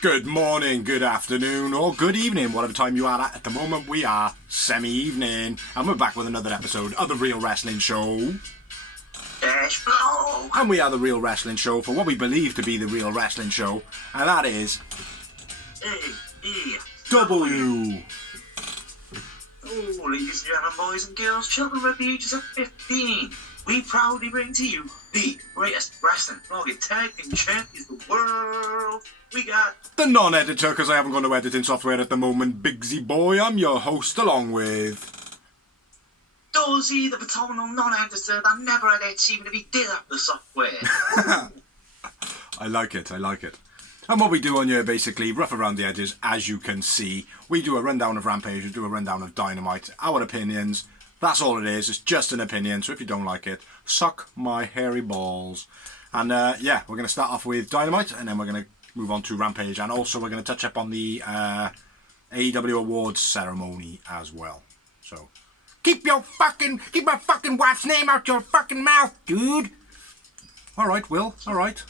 Good morning, good afternoon, or good evening, whatever time you are at the moment. We are semi-evening, and we're back with another episode of The Real Wrestling Show. And we are The Real Wrestling Show for what we believe to be The Real Wrestling Show, and that is... AEW. Oh, ladies and gentlemen, boys and girls, children of the ages of 15, we proudly bring to you the greatest wrestling blogging tag team champions of the world. We got the non-editor, because I haven't got no editing software at the moment, Bigsy Boy. I'm your host, along with Dozy, the phenomenal non-editor that never edits even if he did have the software. I like it. And what we do on here, basically, rough around the edges, as you can see. We do a rundown of Rampage, we do a rundown of Dynamite, our opinions. That's all it is. It's just an opinion, so if you don't like it, suck my hairy balls. And yeah, we're going to start off with Dynamite, and then we're going to move on to Rampage, and also we're going to touch up on the AEW Awards ceremony as well. So, keep my fucking wife's name out your fucking mouth, dude. Alright, Will, alright.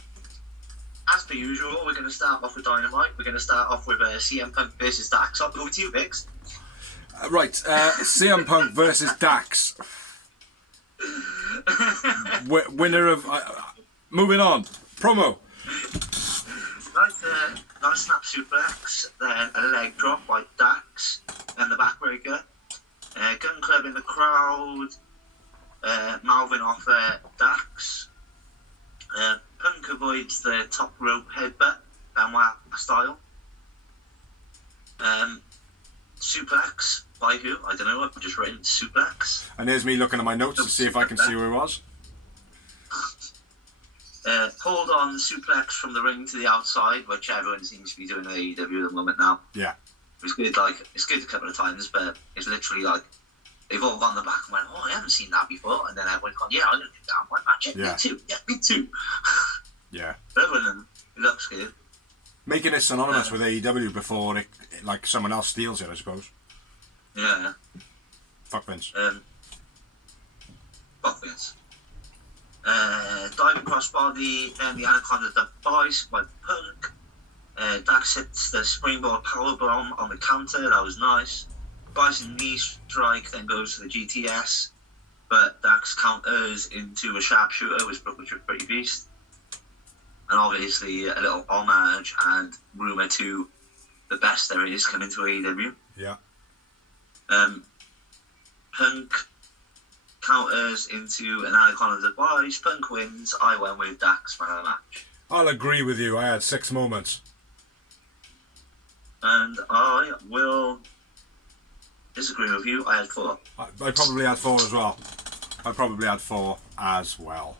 As per usual, we're going to start off with Dynamite. We're going to start off with CM Punk versus Dax. I'll go with you, Biggs. Right, CM Punk versus Dax. Winner of... moving on. Promo. Right, got a snap suplex, then a leg drop by Dax, then the backbreaker. Gun Club in the crowd, mouthing off Dax. Punk avoids the top rope headbutt, Benoit style. Suplex by who? I don't know, I've just written suplex. And here's me looking at my notes to see if I can see who it was. Pulled on the suplex from the ring to the outside, which everyone seems to be doing at AEW at the moment now. Yeah. It's good a couple of times, but it's literally like they've all gone the back and went, oh, I haven't seen that before, and then everyone's gone, yeah, I looked at that one match, me too. Yeah. But other than it looks good. Making it synonymous with AEW before it, like someone else steals it, I suppose. Yeah. Fuck Vince. Fuck Vince. Diving crossbody and the Anaconda device by Punk. Dax hits the springboard powerbomb on the counter, that was nice. Bison knee strike, then goes to the GTS, but Dax counters into a sharpshooter, which was a pretty beast. And obviously a little homage and rumour to the best there is coming to AEW. Yeah. Punk counters into an Anaconda device. Punk wins. I went with Dax man of the match. I'll agree with you. I had 6 moments. And I will disagree with you. I had 4. I probably had 4 as well.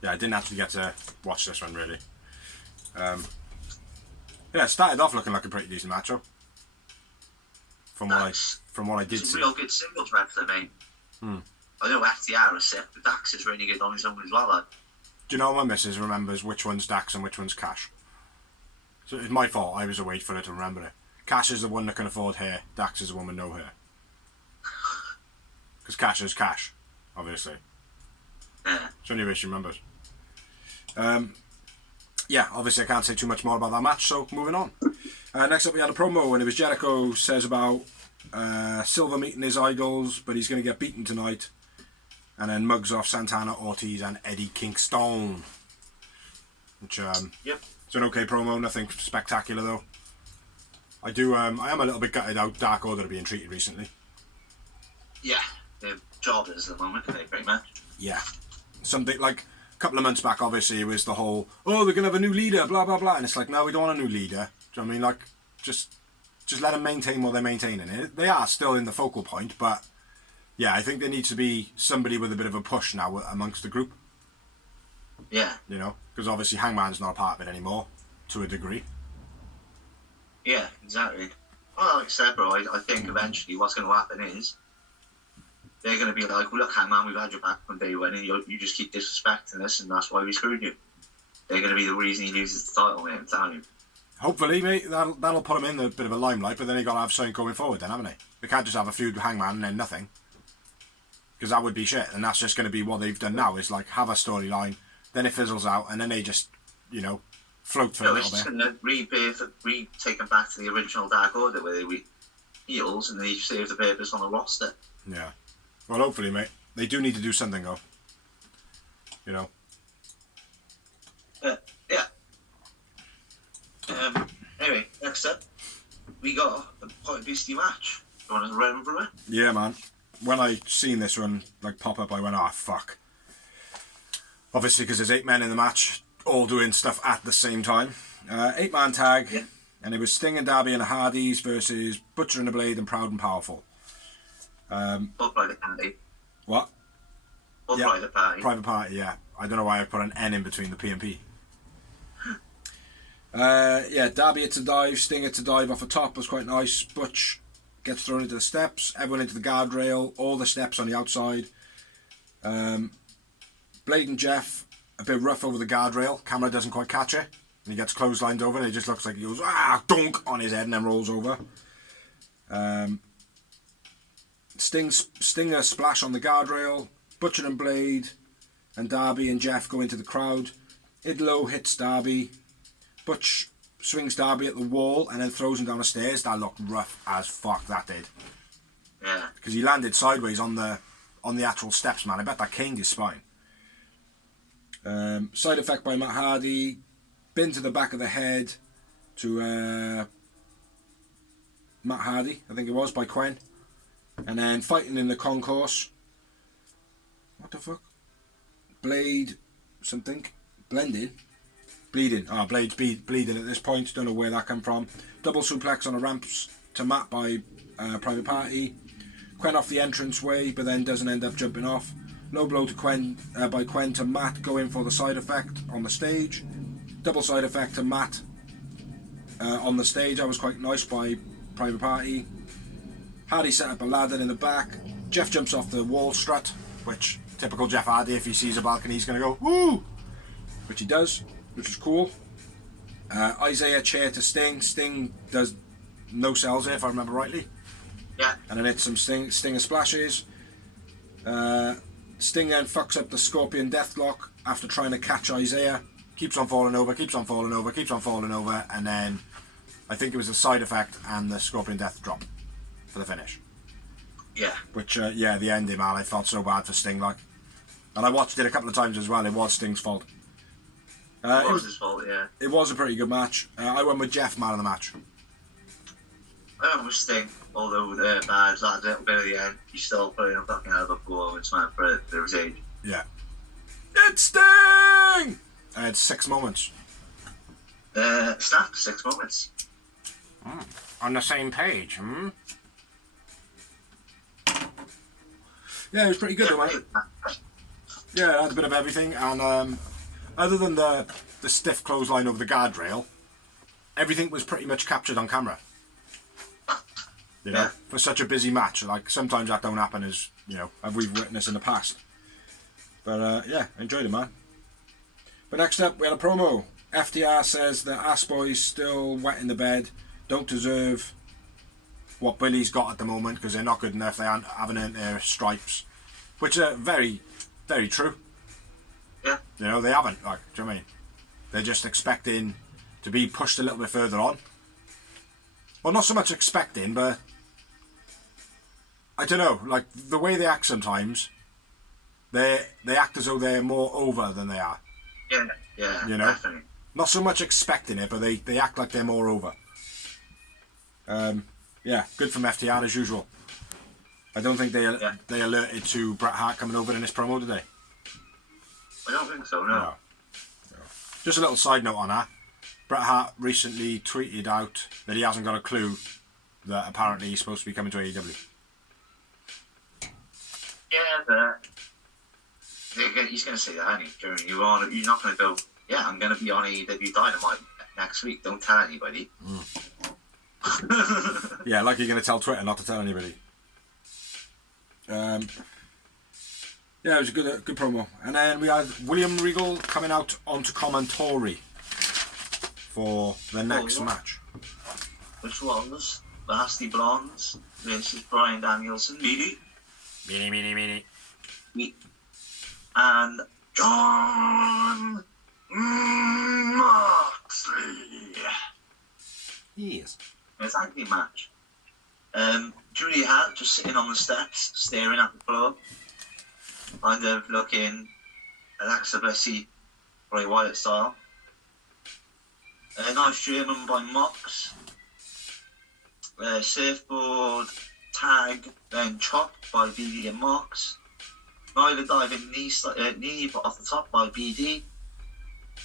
Yeah, I didn't actually get to watch this one, really. Yeah, it started off looking like a pretty decent matchup. From what I did see. It's a real good singles wrestler, mate. I know FTR is sick, but Dax is really good on his own as well. Like. Do you know my missus remembers which one's Dax and which one's Cash? So it's my fault. I was away for her to remember it. Cash is the one that can afford hair. Dax is the one with no hair. Because Cash is Cash, obviously. Yeah. So anyway, she remembers. Yeah, obviously I can't say too much more about that match, so moving on. Next up we had a promo, and it was Jericho says about Silver meeting his idols, but he's going to get beaten tonight. And then mugs off Santana, Ortiz, and Eddie Kingston. Which, yep. It's an okay promo, nothing spectacular though. I am a little bit gutted how Dark Order are being treated recently. Yeah, they're jobbers at the moment, pretty much. Yeah. Something like a couple of months back, obviously, it was the whole, oh, they're going to have a new leader, blah, blah, blah. And it's like, no, we don't want a new leader. Do you know what I mean? Like, just let them maintain what they're maintaining. They are still in the focal point, but yeah, I think there needs to be somebody with a bit of a push now amongst the group. Yeah. You know, because obviously Hangman's not a part of it anymore, to a degree. Yeah, exactly. Well, like I said, bro, I think eventually what's going to happen is they're going to be like, well, look, Hangman, we've had your back from day one, and you just keep disrespecting us, and that's why we screwed you. They're going to be the reason he loses the title, mate, I'm telling you. Hopefully, mate, that'll put him in a bit of a limelight, but then they got to have something going forward then, haven't they? They can't just have a feud with Hangman and then nothing. Because that would be shit, and that's just going to be what they've done now, is like have a storyline, then it fizzles out, and then they just, you know, float for a It's little just bit. going to take them back to the original Dark Order where they were heels and they serve the purpose on the roster. Yeah. Well, hopefully, mate. They do need to do something, though. You know. Yeah. Anyway, next up, we got quite a beastie match. You want to run through it? Yeah, man. When I seen this one like pop up, I went, "Ah, fuck." Obviously, because there's 8 men in the match, all doing stuff at the same time. 8-man tag, Yeah. and it was Sting and Darby and the Hardys versus Butcher and the Blade and Proud and Powerful. Both Private Party. What? Both Yeah. Private Party. Private Party, yeah. I don't know why I put an N in between the P and P. Yeah, Darby hits a dive, Sting hits a dive off the top, was quite nice. Butch gets thrown into the steps, everyone into the guardrail, all the steps on the outside. Blade and Jeff, a bit rough over the guardrail, camera doesn't quite catch it, and he gets clotheslined over, and it just looks like he goes, dunk, on his head and then rolls over. Stinger splash on the guardrail, Butcher and Blade and Darby and Jeff go into the crowd. Idlo hits Darby. Butch swings Darby at the wall and then throws him down the stairs. That looked rough as fuck, that did. Yeah. Because he landed sideways on the actual steps, man. I bet that caned his spine. Side effect by Matt Hardy. Bin to the back of the head to Matt Hardy, I think it was, by Quen. And then fighting in the concourse. What the fuck? Blade something. Bleeding. Blade's bleeding at this point. Don't know where that came from. Double suplex on the ramps to Matt by Private Party. Quen off the entranceway, but then doesn't end up jumping off. Low blow to Quen by Quen to Matt, going for the side effect on the stage. Double side effect to Matt on the stage. That was quite nice by Private Party. Hardy set up a ladder in the back. Jeff jumps off the wall strut, which typical Jeff Hardy, if he sees a balcony, he's going to go, woo! Which he does, which is cool. Isaiah chair to Sting. Sting does no sells it, if I remember rightly. Yeah. And then it's some Stinger splashes. Sting then fucks up the Scorpion Deathlock after trying to catch Isaiah. Keeps on falling over, and then I think it was the side effect and the Scorpion Death drop for the finish. Yeah. Which, the ending, man, I felt so bad for Sting, like. And I watched it a couple of times as well. It was Sting's fault. It was his fault, yeah. It was a pretty good match. I went with Jeff, man of the match. I went with Sting, although bad that little bit at the end, he's still putting a fucking hell of a performance, man, for his age. Yeah. It's Sting! I had 6 moments. Snap, 6 moments. On the same page, Yeah, it was pretty good, though, mate. Yeah, it had a bit of everything, and other than the stiff clothesline over the guardrail, everything was pretty much captured on camera. You know, for such a busy match, like sometimes that don't happen, as we've witnessed in the past. But enjoyed it, man. But next up, we had a promo. FTR says that Ass Boys still wet in the bed, don't deserve what Billy's got at the moment because they're not good enough. They haven't earned their stripes, which are very, very true. Yeah. They haven't. Like, do you know what I mean? They're just expecting to be pushed a little bit further on. Well, not so much expecting, but I don't know. Like the way they act sometimes, they act as though they're more over than they are. Yeah, definitely. Not so much expecting it, but they act like they're more over. Good from FTR as usual. I don't think they alerted to Bret Hart coming over in this promo, did they? I don't think so, no. Just a little side note on that. Bret Hart recently tweeted out that he hasn't got a clue that apparently he's supposed to be coming to AEW. Yeah, but he's going to say that, isn't he? You're not going to go, yeah, I'm going to be on AEW Dynamite next week. Don't tell anybody. Yeah, like you're going to tell Twitter not to tell anybody. It was a good promo. And then we had William Regal coming out onto commentary for the next match. Which was Nasty Blondes versus Bryan Danielson, Meaty. And John Moxley. Yes. A tag team match. Julia Hart just sitting on the steps, staring at the floor, kind of looking Alexa Blissey, Bray Wyatt style. A nice German by Mox. Surfboard tag, then chop by BD and Mox. Nyla diving knee off the top by BD.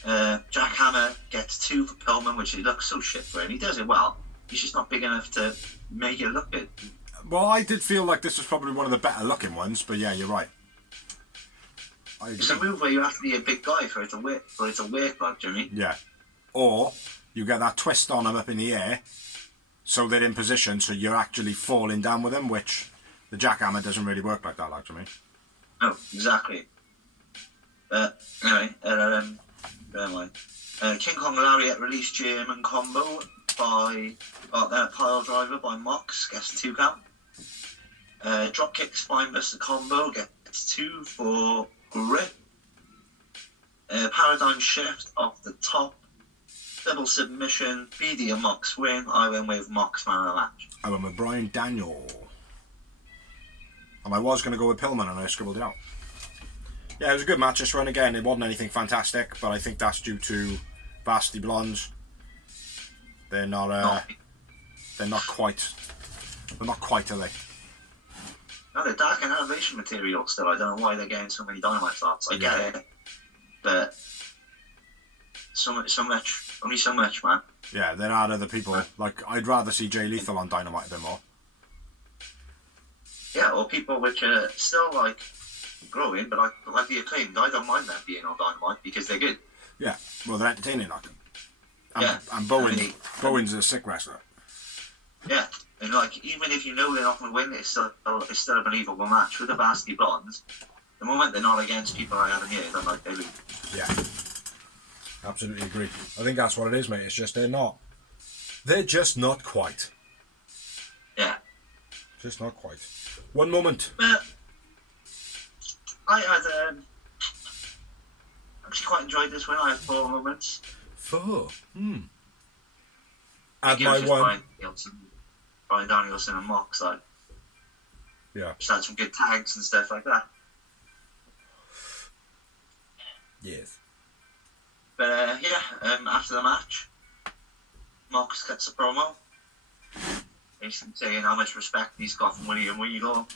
Jackhammer gets 2 for Pillman, which he looks so shit for him. He does it well. He's just not big enough to make it look good. Well, I did feel like this was probably one of the better looking ones, but yeah, you're right. It's a move where you have to be a big guy for it to work, like, do you know what I mean? Yeah. Or you get that twist on them up in the air, so they're in position, so you're actually falling down with them, which the jackhammer doesn't really work like that, like, to me. No, exactly. Anyway, where am I? King Kong Lariat release German combo by pile driver by Mox, gets 2 count. Dropkick spinebuster combo gets 2 for grip. Paradigm shift off the top. Double submission. BD and Mox win. I went with Mox man of the match. I went with Bryan Daniel. And I was going to go with Pillman and I scribbled it out. Yeah, it was a good match this run again. It wasn't anything fantastic, but I think that's due to Varsity Blondes. They're not quite, are they? No, they're dark and elevation material still. I don't know why they're getting so many Dynamite slots. I get it, but only so much, man. Yeah, there are other people. Like, I'd rather see Jay Lethal on Dynamite a bit more. Yeah, or people which are still, like, growing, but like the Acclaimed. I don't mind them being on Dynamite because they're good. Yeah, well, they're entertaining, like them. Yeah. And Bowen's a sick wrestler. Yeah, and, like, even if you know they're not going to win, it's still a believable match. With the Varsity Blondes, the moment they're not against people like Adam here, then, like, they lose. Yeah. Absolutely agree. I think that's what it is, mate. It's just they're just not quite. Yeah. Just not quite. One moment. I had actually quite enjoyed this one. I had 4 moments. 4? Add my one. Bryan Danielson and Mox, like. Yeah. Just had some good tags and stuff like that. Yes. But after the match, Mox cuts a promo. Basically saying how much respect he's got from William Regal and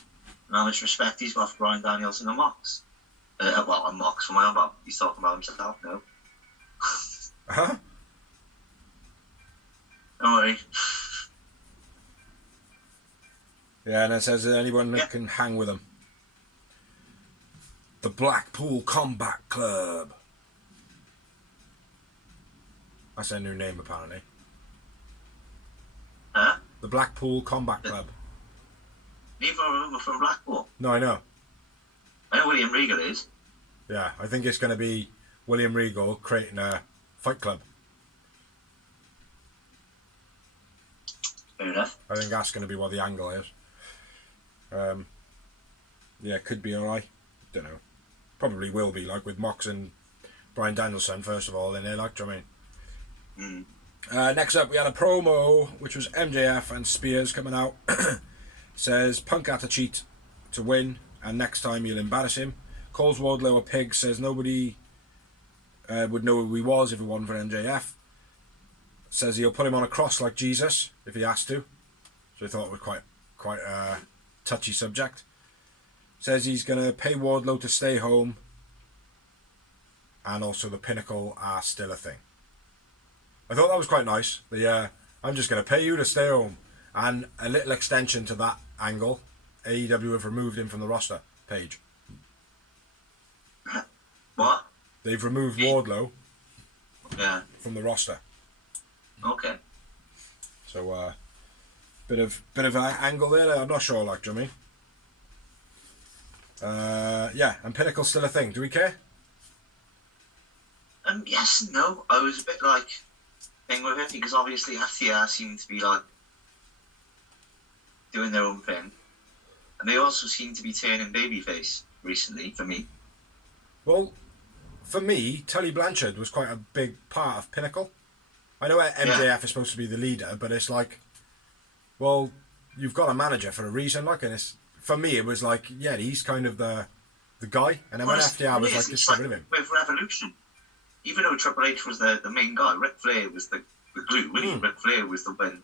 how much respect he's got for Bryan Danielson and Mox. And Mox for my own part. He's talking about himself, no. Huh? Don't worry. Yeah, and it says that anyone that can hang with him. The Blackpool Combat Club. That's their new name, apparently. Huh? The Blackpool Combat Club. Neither of them are from Blackpool. No, I know. I know William Regal is. Yeah, I think it's going to be William Regal creating a fight club. Fair enough. I think that's going to be what the angle is. Yeah, could be alright. Don't know. Probably will be, like with Mox and Bryan Danielson, first of all, in there, like, do you know what I mean? Next up, we had a promo, which was MJF and Spears coming out. Says Punk had to cheat to win, and next time he'll embarrass him. Calls Wardlow a pig, says nobody would know who he was if it wasn't for MJF. Says he'll put him on a cross like Jesus, if he has to. So I thought it was quite a touchy subject. Says he's going to pay Wardlow to stay home, and also the Pinnacle are still a thing. I thought that was quite nice. I'm just going to pay you to stay home. And a little extension to that angle, AEW have removed him from the roster page. What? They've removed Wardlow from the roster. Okay. So, bit of an angle there. I'm not sure, like, do you know what I mean? Yeah, and Pinnacle's still a thing. Do we care? Yes and no. I was a bit like thing with it because obviously FTR seemed to be like doing their own thing, and they also seem to be turning babyface recently for me. Well, for me, Tully Blanchard was quite a big part of Pinnacle. I know MJF is supposed to be the leader, but it's like, well, you've got a manager for a reason, like, and it's, for me, it was like, yeah, he's kind of the guy, and then when FTR was like, just get rid of him. With Revolution, even though Triple H was the main guy, Ric Flair was the glue, really. Ric Flair was the win.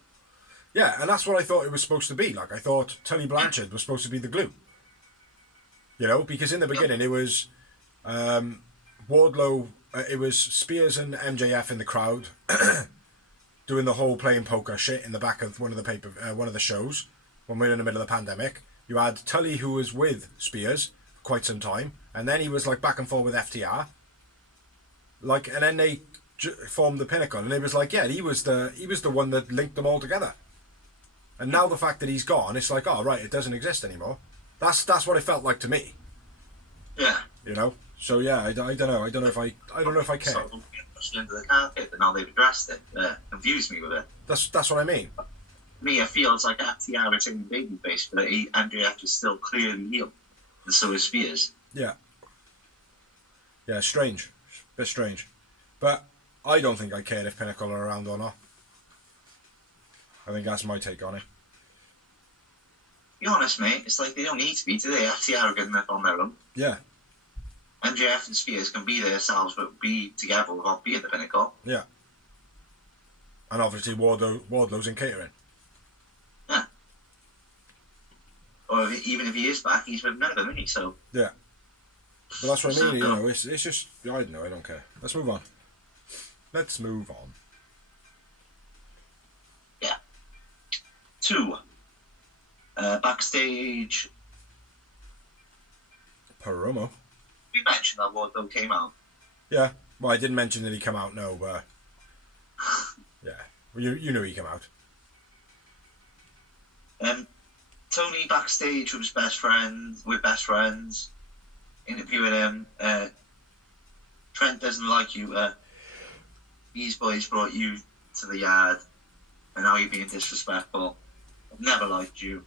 Yeah, and that's what I thought it was supposed to be. Like, I thought Tully Blanchard was supposed to be the glue. You know, because in the beginning it was Wardlow, it was Spears and MJF in the crowd doing the whole playing poker shit in the back of one of the shows when we were in the middle of the pandemic. You had Tully, who was with Spears for quite some time, and then he was like back and forth with FTR. Like, and then they formed the Pinnacle, and it was like, yeah, he was the one that linked them all together. And now the fact that he's gone, it's like, oh right, it doesn't exist anymore. That's what it felt like to me. Yeah. You know. So yeah, I don't know. I don't know if I care. Sort of pushed into the carpet, but now they've addressed it. Confused me with it. That's what I mean. Me, it feels like FTR are taking babyface, but MJF is still clearly heel, and so is Spears. Yeah. Yeah, strange. Bit strange. But I don't think I cared if Pinnacle are around or not. I think that's my take on it. Be honest, mate. It's like they don't need to be today. FTR are good enough on their own. Yeah. MJF and Spears can be themselves, but be together without being the Pinnacle. Yeah. And obviously Wardlow's in catering. Yeah. Or even if he is back, he's with none of them, isn't he? So. Yeah. But that's what I mean. You know, it's just, I don't know. I don't care. Let's move on. Yeah. 2. Backstage Promo. We mentioned that Wardlow came out. Yeah. Well, I didn't mention that he came out, no, but yeah. Well, you knew he came out. Tony backstage with best friends, interviewing him. Trent doesn't like you. These boys brought you to the yard, and now you're being disrespectful. I've never liked you.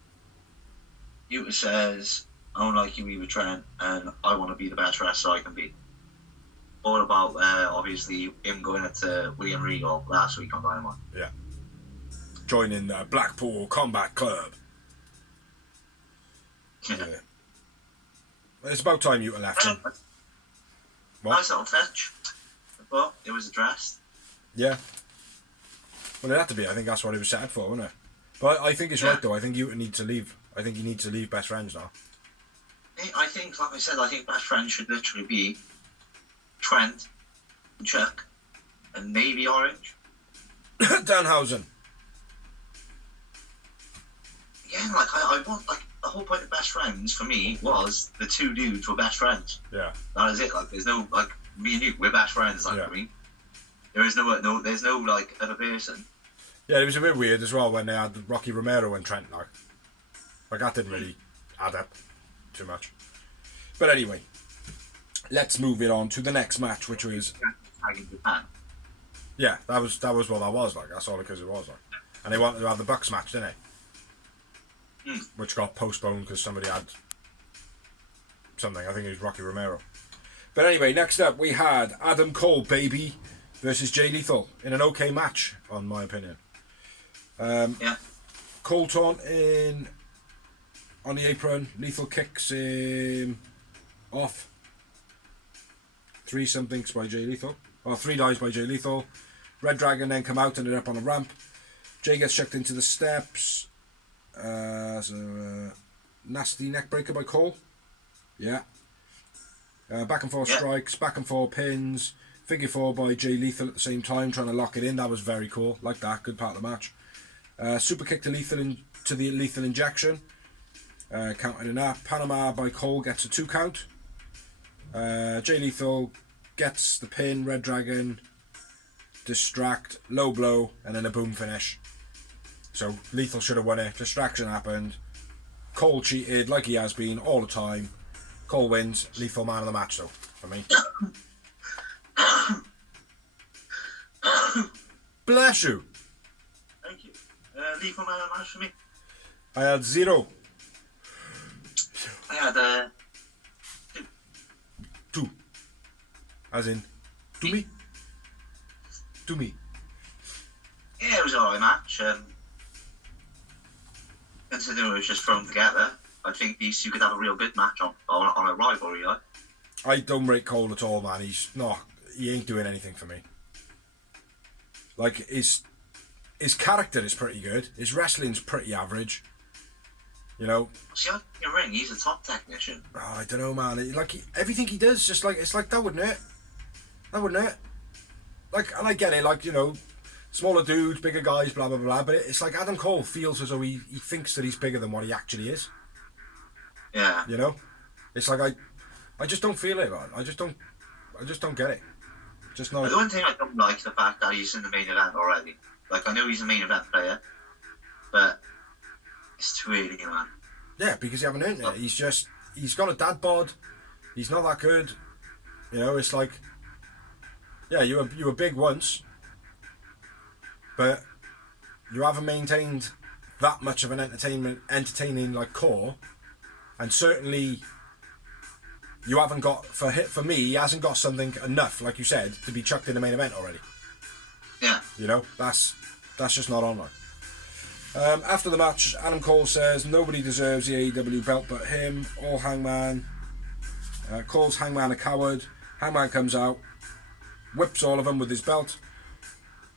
Yuta says, I don't like you either, Trent, and I want to be the best wrestler I can be. All about, obviously, him going into William Regal last week on Dynamite. Yeah. Joining the Blackpool Combat Club. Yeah. It's about time Yuta left him. Nice little touch. But it was addressed. Yeah. Well, it had to be. I think that's what it was set up for, wasn't it? But I think it's right, though. I think Yuta needs to leave. I think he needs to leave Best Friends now. I think, like I said, I think Best Friends should literally be Trent, Chuck, and maybe Orange. Danhausen. Yeah, like, I want, like, the whole point of Best Friends, for me, was the two dudes were best friends. Yeah. That is it. Like, there's no, like, me and you, we're best friends, like, I mean. There's no, like, other person. Yeah, it was a bit weird as well when they had Rocky Romero and Trent, like. Like, that didn't really add up too much. But anyway, let's move it on to the next match, which was... Yeah, that was what that was, like. That's all because it was, like. And they wanted to have the Bucks match, didn't they? Which got postponed because somebody had something. I think it was Rocky Romero. But anyway, next up we had Adam Cole, baby, versus Jay Lethal in an okay match, on my opinion. Cole taunting on the apron. Lethal kicks him off. 3 somethings by Jay Lethal. Or 3 dives by Jay Lethal. Red Dragon then come out, ended up on a ramp. Jay gets chucked into the steps. Nasty neck breaker by Cole. Yeah. Back and forth strikes, back and forth pins. Figure 4 by Jay Lethal at the same time, trying to lock it in. That was very cool. Like that. Good part of the match. Super kick to Lethal to the Lethal Injection. Counted in that. Panama by Cole gets a 2 count. Jay Lethal gets the pin. Red Dragon. Distract. Low blow. And then a boom finish. So Lethal should have won it. Distraction happened. Cole cheated like he has been all the time. Cole wins. Lethal man of the match though, for me. Bless you. Thank you. Lethal man of the match for me. I had 0. I had 2. 2. As in, to me. To me. was an alright match. Considering it was just thrown together, I think these two could have a real good match on a rivalry. Like. I don't rate Cole at all, man. He ain't doing anything for me. Like, his character is pretty good. His wrestling's pretty average. You know. See, in the ring, he's a top technician. Oh, I don't know, man. Everything he does, just like it's like that wouldn't hurt. That wouldn't hurt. Like, and I get it. Like, you know, smaller dudes, bigger guys, blah blah blah. But it's like Adam Cole feels as though he thinks that he's bigger than what he actually is. Yeah. You know, it's like I just don't feel it, man. I just don't get it. Just not. The one thing I don't like the fact that he's in the main event already. Like, I know he's a main event player, but it's too early, man. Yeah, because you haven't earned it. He's got a dad bod. He's not that good. You know, it's like, yeah, you were big once, but you haven't maintained that much of an entertaining like core, and certainly you haven't got for me. He hasn't got something enough, like you said, to be chucked in the main event already. Yeah. You know, that's just not on. After the match, Adam Cole says nobody deserves the AEW belt but him or Hangman. Calls Hangman a coward. Hangman comes out, whips all of them with his belt,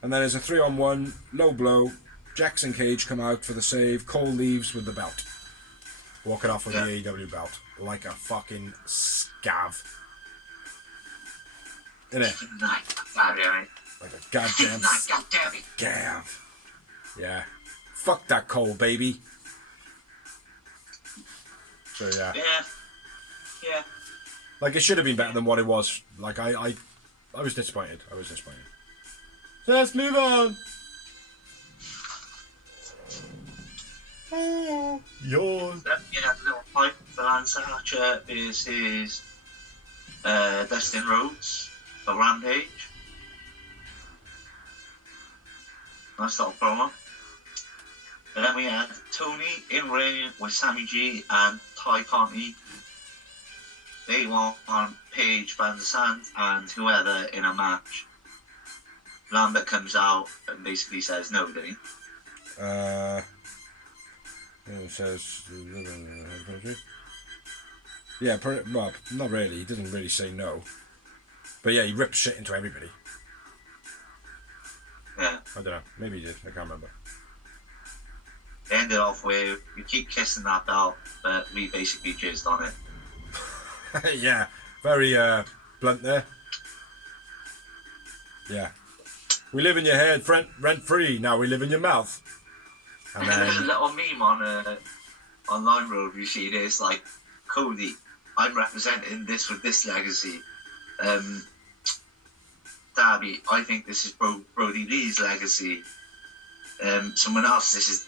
and then there's a 3-on-1, low blow. Jax and Cage come out for the save. Cole leaves with the belt, walking off with the AEW belt like a fucking scav. Innit? Like a goddamn scav. Yeah. Fuck that Cole, baby. So yeah. Yeah. Like, it should have been better than what it was. Like, I was disappointed. So let's move on. Oh, yawn. Yeah, a little fight for Lance Archer versus Dustin Rhodes for Rampage. Nice little promo. And then we had Tony in ring with Sammy G and Ty Conti. They want Paige Van der Sant and whoever in a match. Lambert comes out and basically says no, doesn't he? It says, yeah, well, not really. He doesn't really say no, but yeah, he rips shit into everybody. Yeah. I don't know. Maybe he did. I can't remember. They ended off with, you keep kissing that belt, but we basically jizzed on it. Yeah, very blunt there. Yeah. We live in your head, rent free. Now we live in your mouth. And then there's a little meme on Line Road. You see this, like, Cody, I'm representing this with this legacy. Darby, I think this is Brody Lee's legacy. Someone else, this is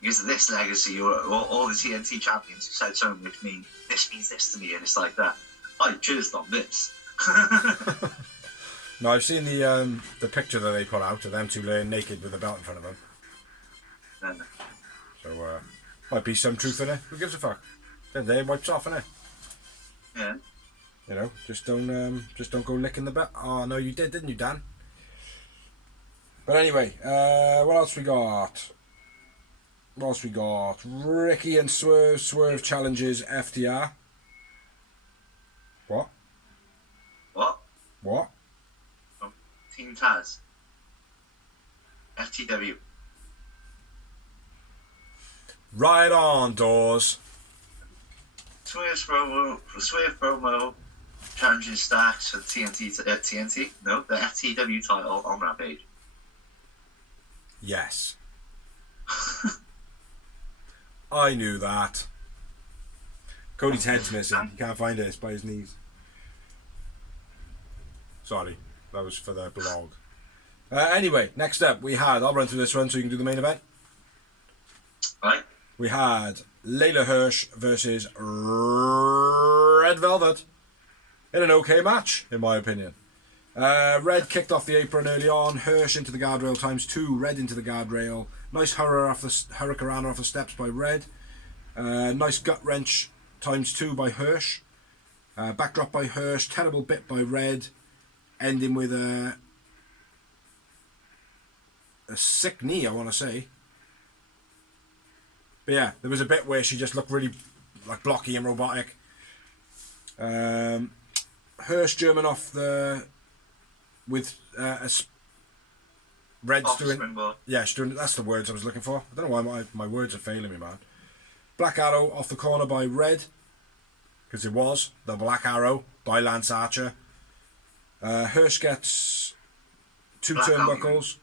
because of this legacy, or all the TNT champions who said something which means this to me, and it's like that. I jizzed on this. No, I've seen the picture that they put out of them two laying naked with a belt in front of them. So might be some truth in it. Who gives a fuck? Then they wipes off in it. Yeah. You know, just don't go licking the belt. Oh no, you did, didn't you, Dan? But anyway, what else we got? Ricky and Swerve. Swerve challenges FTR. What? Team Taz. FTW. Right on, Doors. Swerve promo challenges Stacks for the TNT. No, the FTW title on Rampage. Yes. I knew that. Cody's head's missing. You can't find it. It's by his knees. Sorry. That was for the blog. Anyway, next up we had... I'll run through this one so you can do the main event. Right. We had Layla Hirsch versus Red Velvet in an okay match, in my opinion. Red kicked off the apron early on. Hirsch into the guardrail ×2. Red into the guardrail. Nice hurricane off the steps by Red. Nice gut wrench ×2 by Hirsch. Backdrop by Hirsch. Terrible bit by Red. Ending with a a sick knee, I want to say. But yeah, there was a bit where she just looked really like blocky and robotic. Hirsch German off the with Red's Off doing. springboard. Yeah, she's doing. That's the words I was looking for. I don't know why my words are failing me, man. Black Arrow off the corner by Red, because it was the Black Arrow by Lance Archer. Hirsch gets two Black turnbuckles.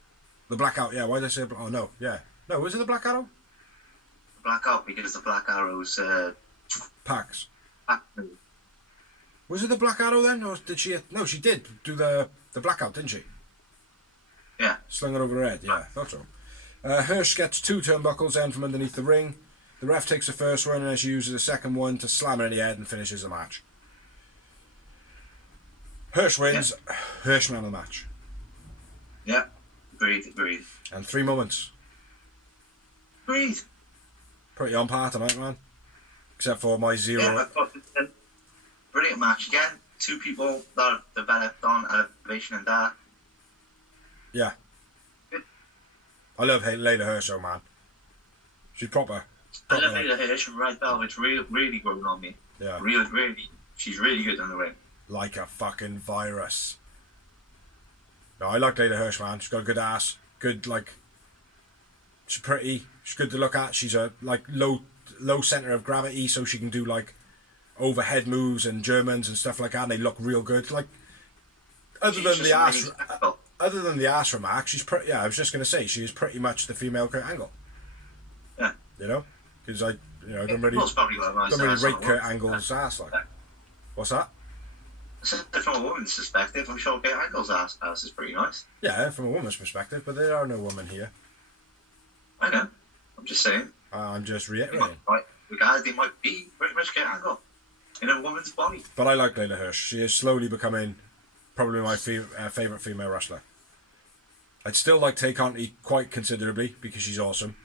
The Blackout, yeah. Why did I say? Oh no, yeah, no. Was it the Black Arrow? Blackout because the Black Arrow's Packs. back. Was it the Black Arrow then, or did she? No, she did do the Blackout, didn't she? Yeah. Slung it over her head. Yeah, that's all. Hirsch gets two turnbuckles then from underneath the ring. The ref takes the first one and she uses the second one to slam her in the head and finishes the match. Hirsch wins. Yeah. Hirsch man of the match. Yeah. Agreed. And 3 moments. Agreed. Pretty on par tonight, man. Except for my zero. Yeah, I thought it was a brilliant match again. Two people that have developed on Elevation and Dark. Yeah. Good. I love Layla Hirsch, though, man. She's proper. I love Layla Hirsch and Red Velvet's really growing on me. Yeah. Really. She's really good in the ring. Like a fucking virus. No, I like Layla Hirsch, man. She's got a good ass. Good, like... She's pretty. She's good to look at. She's a, like, low centre of gravity, so she can do, like, overhead moves and Germans and stuff like that, and they look real good. Like, other than the ass remark, she's pretty... Yeah, I was just going to say, she is pretty much the female Kurt Angle. Yeah. You know? Because I don't really rate Kurt Angle's ass, like. What's that? From a woman's perspective, I'm sure Kurt Angle's ass is pretty nice. Yeah, from a woman's perspective, but there are no women here. I know. I'm just saying. I'm just reiterating. They might be pretty much Kurt Angle in a woman's body. But I like Layla Hirsch. She is slowly becoming probably my favourite female wrestler. I'd still like Tay Conti quite considerably because she's awesome.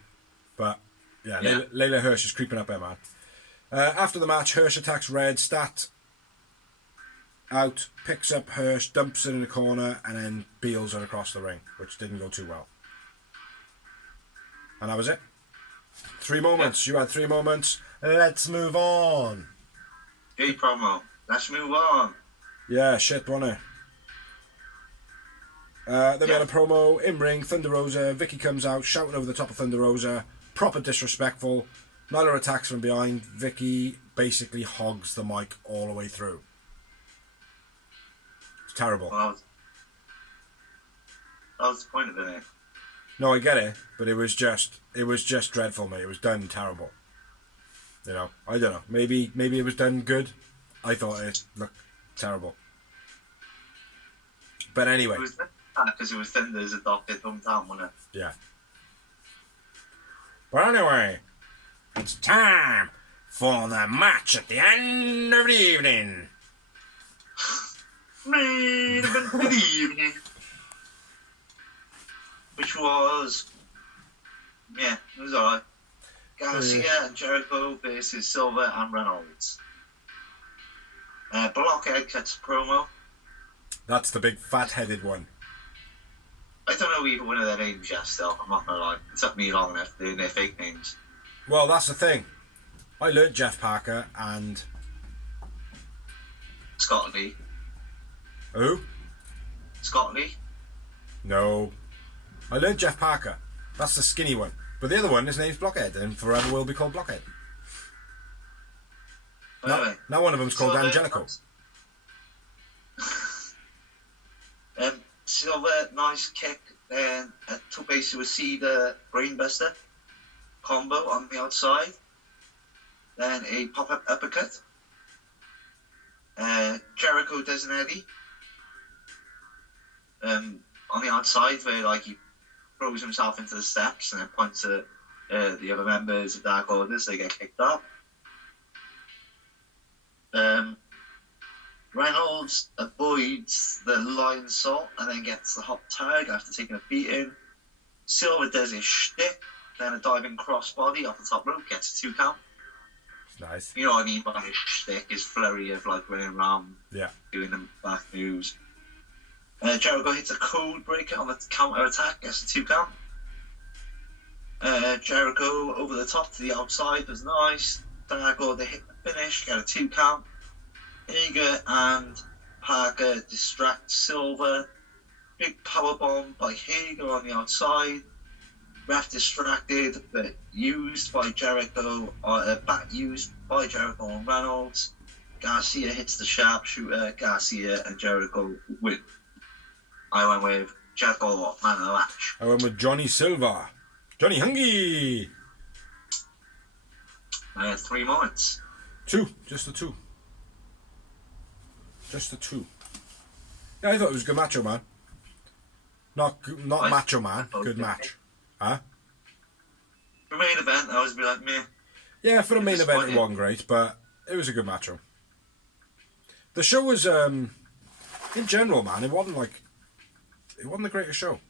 But yeah. Layla Hirsch is creeping up there, man. After the match, Hirsch attacks Red, Stat out, picks up Hirsch, dumps it in the corner, and then beals her across the ring, which didn't go too well. And that was it. 3 moments. You had 3 moments. Let's move on. Hey, promo. Let's move on. Yeah, shit, wasn't it? Then we had a promo in ring. Thunder Rosa. Vicky comes out shouting over the top of Thunder Rosa. Proper disrespectful. Nyla attacks from behind. Vicky basically hogs the mic all the way through. It's terrible. Well, that was the point of it. No, I get it, but it was just dreadful, mate. It was done terrible. You know, I don't know. Maybe it was done good. I thought it looked terrible. But anyway. It was because it was Thunder's adopted hometown, wasn't it? Yeah. But anyway, it's time for the match at the end of the evening. Main event of the evening. Which was, it was alright. Garcia and Jericho versus Silver and Reynolds. Blockhead cuts a promo. That's the big fat-headed one. I don't know either one of their names yet still, I'm not gonna lie. It took me long enough doing their fake names. Well, that's the thing. I learnt Jeff Parker and... Scott Lee. Who? Scott Lee? No. I learnt Jeff Parker. That's the skinny one. But the other one, his name's Blockhead, and forever will be called Blockhead. Now one of them's called Angelico. Silver, nice kick, then to basically see the brainbuster combo on the outside. Then a pop-up uppercut. Jericho does an Eddie. On the outside where like he throws himself into the steps and then points at the other members of Dark Order so they get kicked up. Reynolds avoids the lion salt and then gets the hot tag after taking a beating. Silver does his shtick, then a diving crossbody off the top rope, gets a 2 count. Nice. You know what I mean by his shtick, his flurry of like running around, doing the back moves. Jericho hits a code breaker on the counter attack, gets a 2 count. Jericho over the top to the outside was nice. Dago they hit the finish, get a 2 count. Hager and Parker distract Silver. Big powerbomb by Hager on the outside. Ref distracted, but used by Jericho and Reynolds. Garcia hits the sharpshooter. Garcia and Jericho win. I went with Jericho man of the match. I went with Johnny Silver. Johnny Hungy! I had 3 moments. 2. Just the 2. Just the 2. Yeah, I thought it was a good match, man. Not Macho Man. Good match. Huh? For main event, I was be like, meh. Yeah, for the main event it wasn't great, but it was a good match. The show was, in general, man, it wasn't the greatest show. It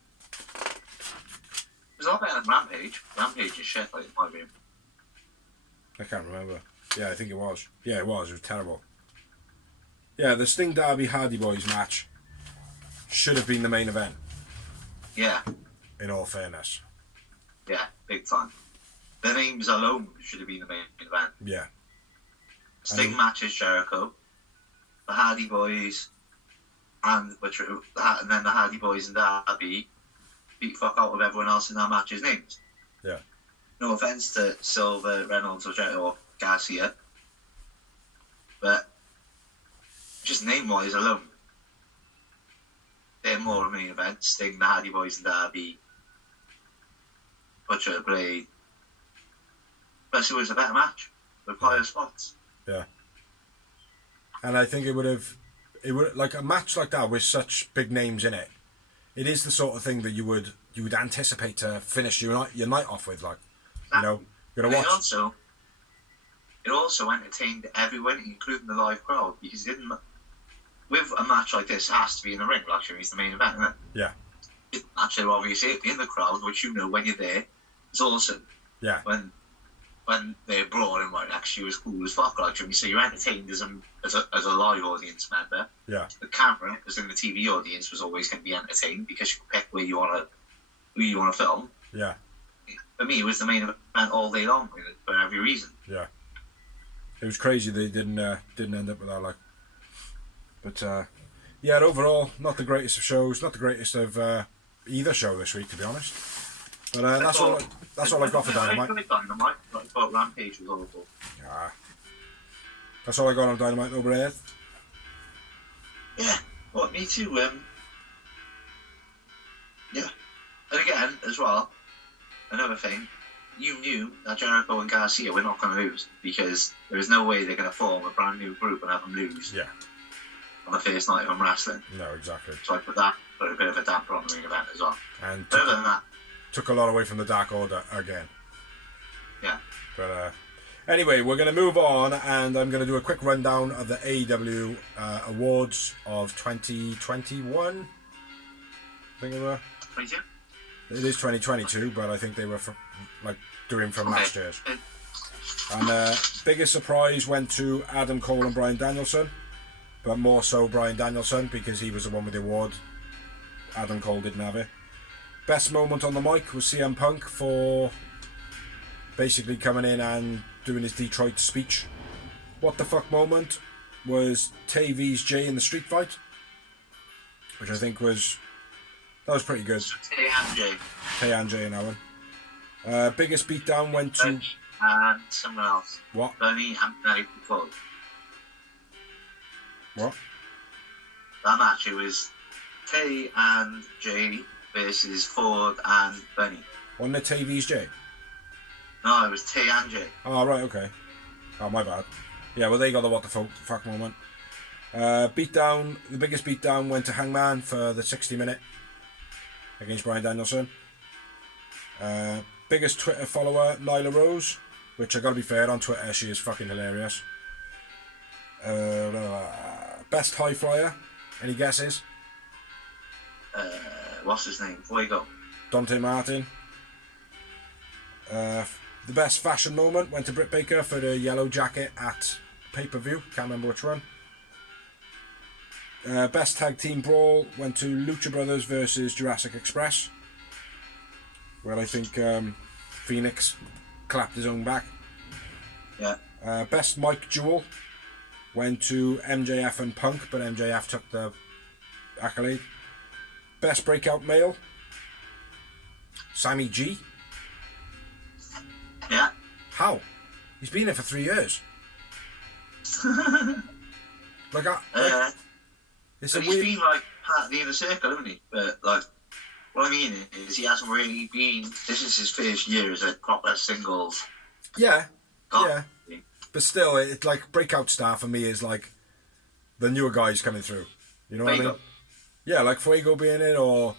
was a lot better than Rampage. Rampage is shit, like, in my view. I can't remember. Yeah, I think it was. Yeah, it was. It was terrible. Yeah, the Sting Darby Hardy Boys match should have been the main event. Yeah. In all fairness. Yeah, big time. Their names alone should have been the main event. Yeah. Sting matches Jericho, the Hardy Boys, and then the Hardy Boys and Darby beat fuck out of everyone else in that match's names. Yeah. No offense to Silver, Reynolds, or Jericho, or Garcia, but just name-wise alone, they're more a main event. Sting, the Hardy Boys and Darby, Butcher, Blade. But it was a better match with higher spots. Yeah. And I think it would like a match like that with such big names in it. It is the sort of thing that you would anticipate to finish your night off with, like, you know, you're gonna watch. It also entertained everyone, including the live crowd, because it didn't. With a match like this, it has to be in the ring. Actually, it's the main event, isn't it? Yeah. Actually, obviously, in the crowd, which you know when you're there, it's awesome. Yeah. When they're brawling, right, actually was cool as fuck, actually. So you're entertained as a live audience member. Yeah. The camera, as in the TV audience, was always going to be entertained because you can pick who you want to film. Yeah. For me, it was the main event all day long for every reason. Yeah. It was crazy they didn't end up with that, like. But yeah, overall, not the greatest of shows, not the greatest of either show this week, to be honest. But that's all I got for Dynamite. I thought Rampage was awful. Yeah. That's all I got on Dynamite over here. Yeah, well, me too. Yeah, and again, as well, another thing, you knew that Jericho and Garcia were not going to lose because there is no way they're going to form a brand new group and have them lose. Yeah. On the first night of them wrestling. No, exactly. So I put a bit of a damper on the main event as well. And other than that, took a lot away from the Dark Order again. Yeah. But anyway, we're going to move on, and I'm going to do a quick rundown of the AEW awards of 2021. I think they were. 22? It is 2022, but I think they were from last year's. And biggest surprise went to Adam Cole and Bryan Danielson, but more so Bryan Danielson because he was the one with the award. Adam Cole didn't have it. Best moment on the mic was CM Punk for basically coming in and doing his Detroit speech. What the fuck moment was Tay vs Jay in the street fight, which I think was pretty good. Tay and Jay and Owen. Biggest beatdown went to and someone else. What? Bernie and Nelly Ford. What? That match, it was Tay and Jay versus Ford and Benny. Wasn't it Tay vs Jay? No, it was Tay and Jay. Oh, right, okay. Oh, my bad. Yeah, well, they got the what the fuck moment. Beatdown, the biggest beatdown went to Hangman for the 60-minute against Bryan Danielson. Biggest Twitter follower, Layla Rose, which I gotta be fair, on Twitter she is fucking hilarious. Best high flyer, any guesses? What's his name? Fuego. Dante Martin. The best fashion moment went to Britt Baker for the yellow jacket at pay-per-view, can't remember which one. Best tag team brawl went to Lucha Brothers versus Jurassic Express, where I think Phoenix clapped his own back. Yeah. Best mic duel went to MJF and Punk, but MJF took the accolade. Best breakout male, Sammy G. Yeah. How? He's been here for 3 years. Like, it's a he's weird... been like part of the inner circle, hasn't he? But like, what I mean is he hasn't really been. This is his first year as a proper singles. Yeah, guy. yeah. But still, it's like breakout star for me is like the newer guys coming through. You know what I mean? Yeah, like Fuego being it, or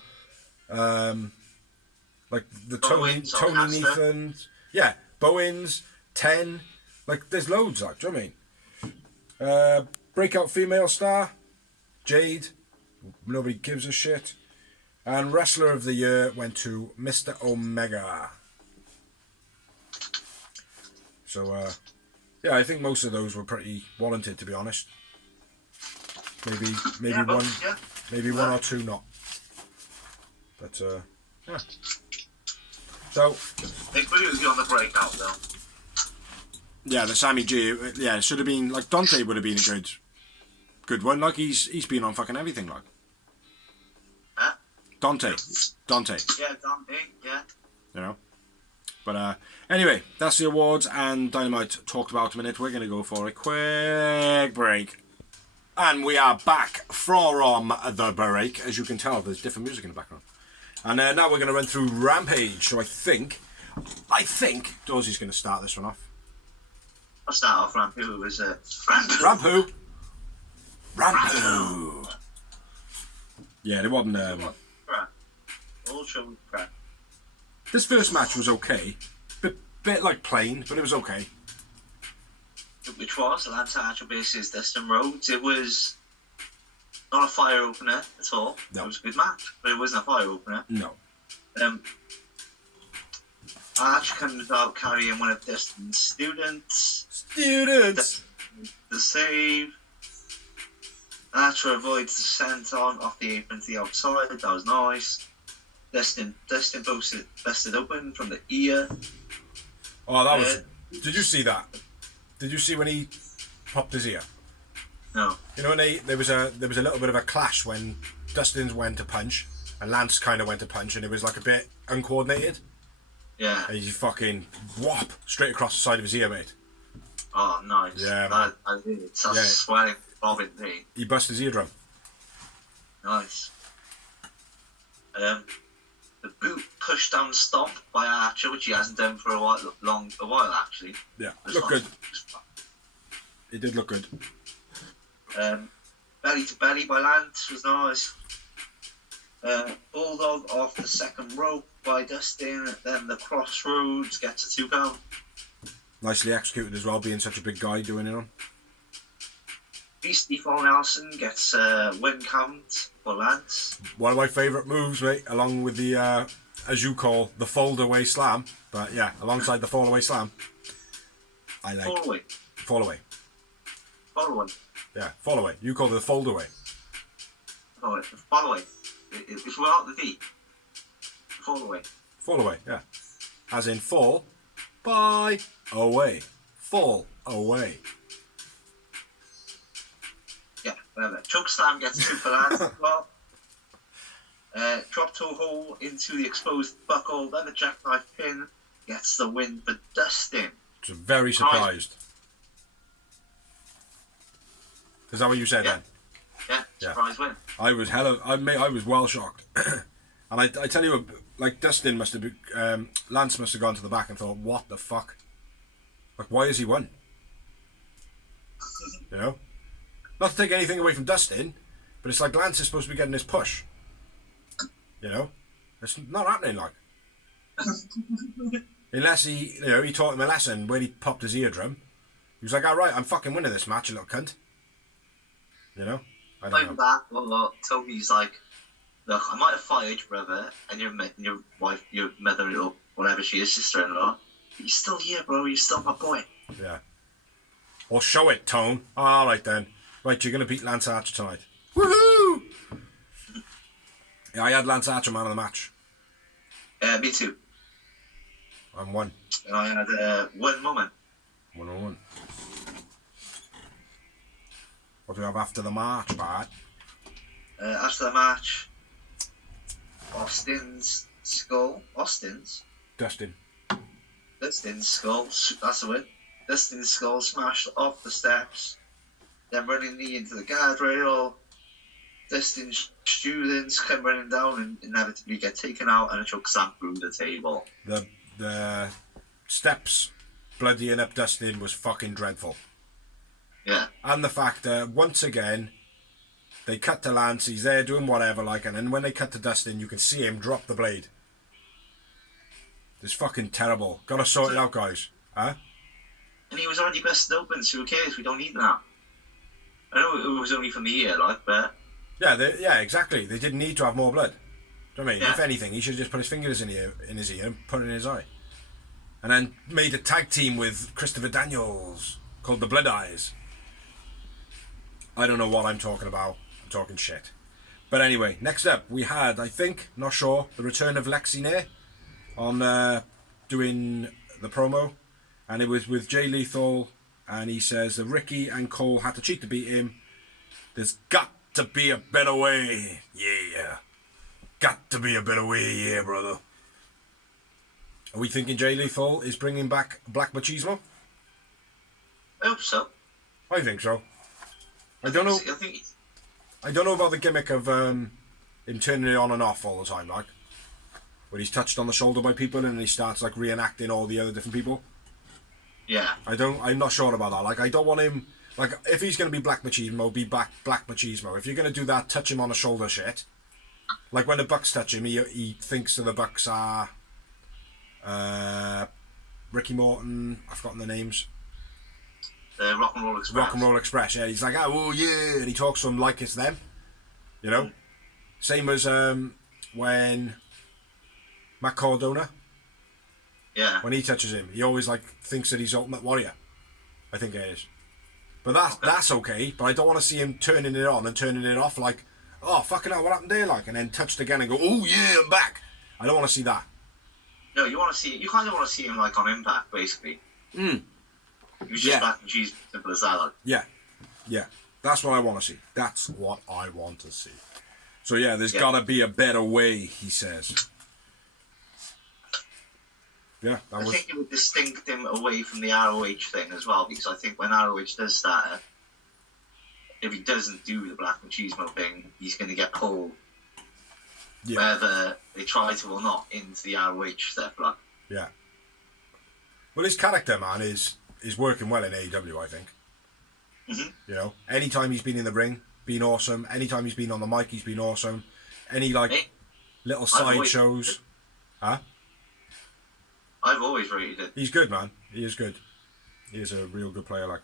like the Tony Neathans. Yeah, Bowens, 10. Like, there's loads, like, do you know what I mean? Breakout female star, Jade. Nobody gives a shit. And Wrestler of the Year went to Mr. Omega. So, yeah, I think most of those were pretty warranted, to be honest. Maybe yeah, one, yeah. maybe one or two not. But yeah. So they agree with you on the breakout though. Yeah, the Sammy G. Yeah, it should have been like Dante would have been a good one. Like he's been on fucking everything. Like Dante. Yeah, Dante. Yeah. You know. But anyway, that's the awards and Dynamite talked about a minute. We're going to go for a quick break. And we are back from the break. As you can tell, there's different music in the background. And now we're going to run through Rampage. So I think Dawsey's going to start this one off. I'll start off Rampu was Rampu. Yeah, they wasn't... All show crap. This first match was okay. Bit like plain, but it was okay. Which was Lance Archer versus Dustin Rhodes. It was not a fire opener at all. No. It was a good match, but it wasn't a fire opener. No. Archer comes out carrying one of Dustin's students. The save. Archer avoids the senton off the apron to the outside. That was nice. Dustin busted open from the ear. Oh, that was... Did you see that? Did you see when he popped his ear? No. You know, when there was a little bit of a clash when Dustin went to punch and Lance kind of went to punch, and it was like a bit uncoordinated. Yeah. And he fucking whop straight across the side of his ear, mate. Oh, nice. Yeah, man. I did. It's swelling, bobbing me. He busted his eardrum. Nice. The boot pushed down stomp by Archer, which he hasn't done for a while actually. Yeah, looked good. It did look good. Belly to belly by Lance was nice. Bulldog off the second rope by Dustin. Then the crossroads gets a 2 count. Nicely executed as well, being such a big guy doing it on. Beastie Paul Nelson gets a win count for Lance. One of my favourite moves, mate, along with the, as you call, the fold-away slam. But yeah, alongside the fall-away slam. I like... Fall away. Fall away. Fall away. Yeah, fall away. You call it the fold-away. Fall away. It's without the D. Fall away. Fall away, yeah. As in fall, by, away. Fall away. Yeah, whatever. Choke slam gets 2 for Lance as well. Drop toe hole into the exposed buckle. Then the jackknife pin gets the win for Dustin. Just very surprised. Is that what you said then? Yeah, surprise win. I was well shocked. And I tell you, like, Dustin must have been, Lance must have gone to the back and thought, what the fuck? Like, why has he won? You know? Not to take anything away from Dustin, but it's like Lance is supposed to be getting his push. You know? It's not happening, like. Unless he taught him a lesson when he popped his eardrum. He was like, all right, I'm fucking winning this match, you little cunt. You know? I don't know. That, Toby's like, look, I might have fired your brother and your wife, your mother-in-law, whatever she is, sister-in-law. But you're still here, bro. You're still my boy. Yeah. Well, show it, Tone. All right, then. Right, you're going to beat Lance Archer tonight. Woohoo! Yeah, I had Lance Archer man of the match. Me too. I'm 1. And I had one moment. 1-1. What do we have after the match, Bart? After the match, Austin's skull. Dustin. Dustin's skull. That's the word. Dustin's skull smashed off the steps. Then running knee into the guardrail. Dustin's students come running down and inevitably get taken out, and a choke slam through the table. The steps bloodying up Dustin was fucking dreadful. Yeah. And the fact that once again they cut to Lance, he's there doing whatever, like, and then when they cut to Dustin, you can see him drop the blade. It's fucking terrible. Gotta sort it out, guys. Huh? And he was already busted open, so who cares? We don't need that. I know it was only from the ear, like, but... Yeah, exactly. They didn't need to have more blood. Do you know what I mean? Yeah. If anything, he should just put his fingers in his ear and put it in his eye. And then made a tag team with Christopher Daniels called the Blood Eyes. I don't know what I'm talking about. I'm talking shit. But anyway, next up we had, I think, not sure, the return of Lexi Nair on doing the promo. And it was with Jay Lethal, and he says that Ricky and Cole had to cheat to beat him. There's got to be a better way. Yeah. Got to be a better way, yeah, brother. Are we thinking Jay Lethal is bringing back Black Machismo? I hope so. I think so. I don't know. I don't know about the gimmick of him turning it on and off all the time, like when he's touched on the shoulder by people and he starts like reenacting all the other different people. Yeah. I'm not sure about that. Like, I don't want him. Like, if he's going to be Black Machismo, be Black Machismo. If you're going to do that, touch him on the shoulder shit. Like, when the Bucks touch him, he thinks that the Bucks are Ricky Morton, I've forgotten the names. Rock and Roll Express. Rock and Roll Express, yeah. He's like, oh, yeah, and he talks to them like it's them. You know? Same as when Matt Cardona, Yeah. when he touches him, he always, like, thinks that he's Ultimate Warrior. I think it is. But that's okay, but I don't want to see him turning it on and turning it off like, oh, fucking hell, what happened there? Like, and then touched again and go, oh, yeah, I'm back. I don't want to see that. No, you kind of want to see him like on Impact, basically. He was just back and cheese, simple as that. Like. Yeah. That's what I want to see. That's what I want to see. So, yeah, there's got to be a better way, he says. Yeah, I think it would distinct him away from the ROH thing as well, because I think when ROH does start it, if he doesn't do the Black Machismo thing, he's going to get pulled, whether they try to or not, into the ROH stuff. Like. Yeah. Well, his character, man, is working well in AEW, I think. Mm-hmm. You know, anytime he's been in the ring, been awesome. Anytime he's been on the mic, he's been awesome. Any, like, little side shows. Huh? I've always rated it. He's good, man. He is good. He is a real good player, like.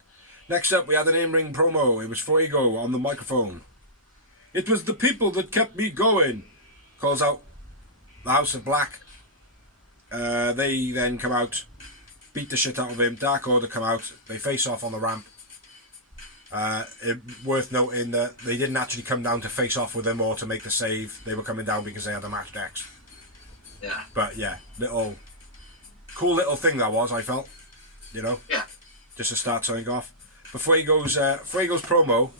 Next up, we had an in-ring promo. It was Fuego on the microphone. It was the people that kept me going. Calls out the House of Black. They then come out, beat the shit out of him. Dark Order come out. They face off on the ramp. Worth noting that they didn't actually come down to face off with him or to make the save. They were coming down because they had the match decks. Yeah. But yeah, cool little thing that was, I felt. You know? Yeah. Just to start something off. But Fuego's promo,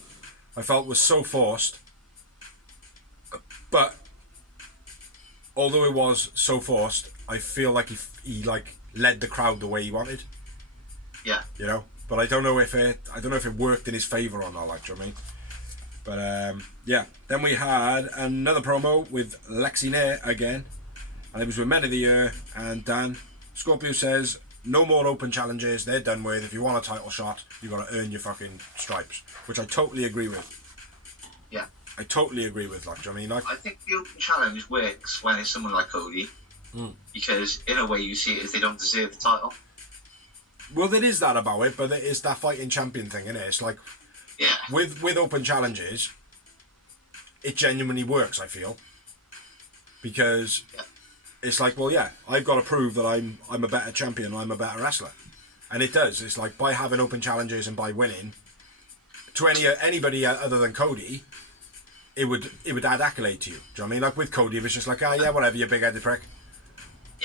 I felt was so forced. But although it was so forced, I feel like he like led the crowd the way he wanted. Yeah. You know? But I don't know if it worked in his favour or not, like, do you know what I mean? But yeah. Then we had another promo with Lexi Nair again. And it was with Men of the Year and Dan. Scorpio says, no more open challenges, they're done with. If you want a title shot, you got to earn your fucking stripes. Which I totally agree with. Yeah. I totally agree with, like, do you know what I mean? Like, I think the open challenge works when it's someone like Cody. Because in a way you see it as they don't deserve the title. Well, there is that about it, but it's that fighting champion thing, isn't it? It's like, with open challenges, it genuinely works, I feel. Because... it's like, well, yeah, I've got to prove that I'm a better champion, I'm a better wrestler, and it does. It's like by having open challenges and by winning to anybody other than Cody, it would add accolade to you. Do you know what I mean? Like with Cody, it was just like, yeah, whatever, you big-headed prick.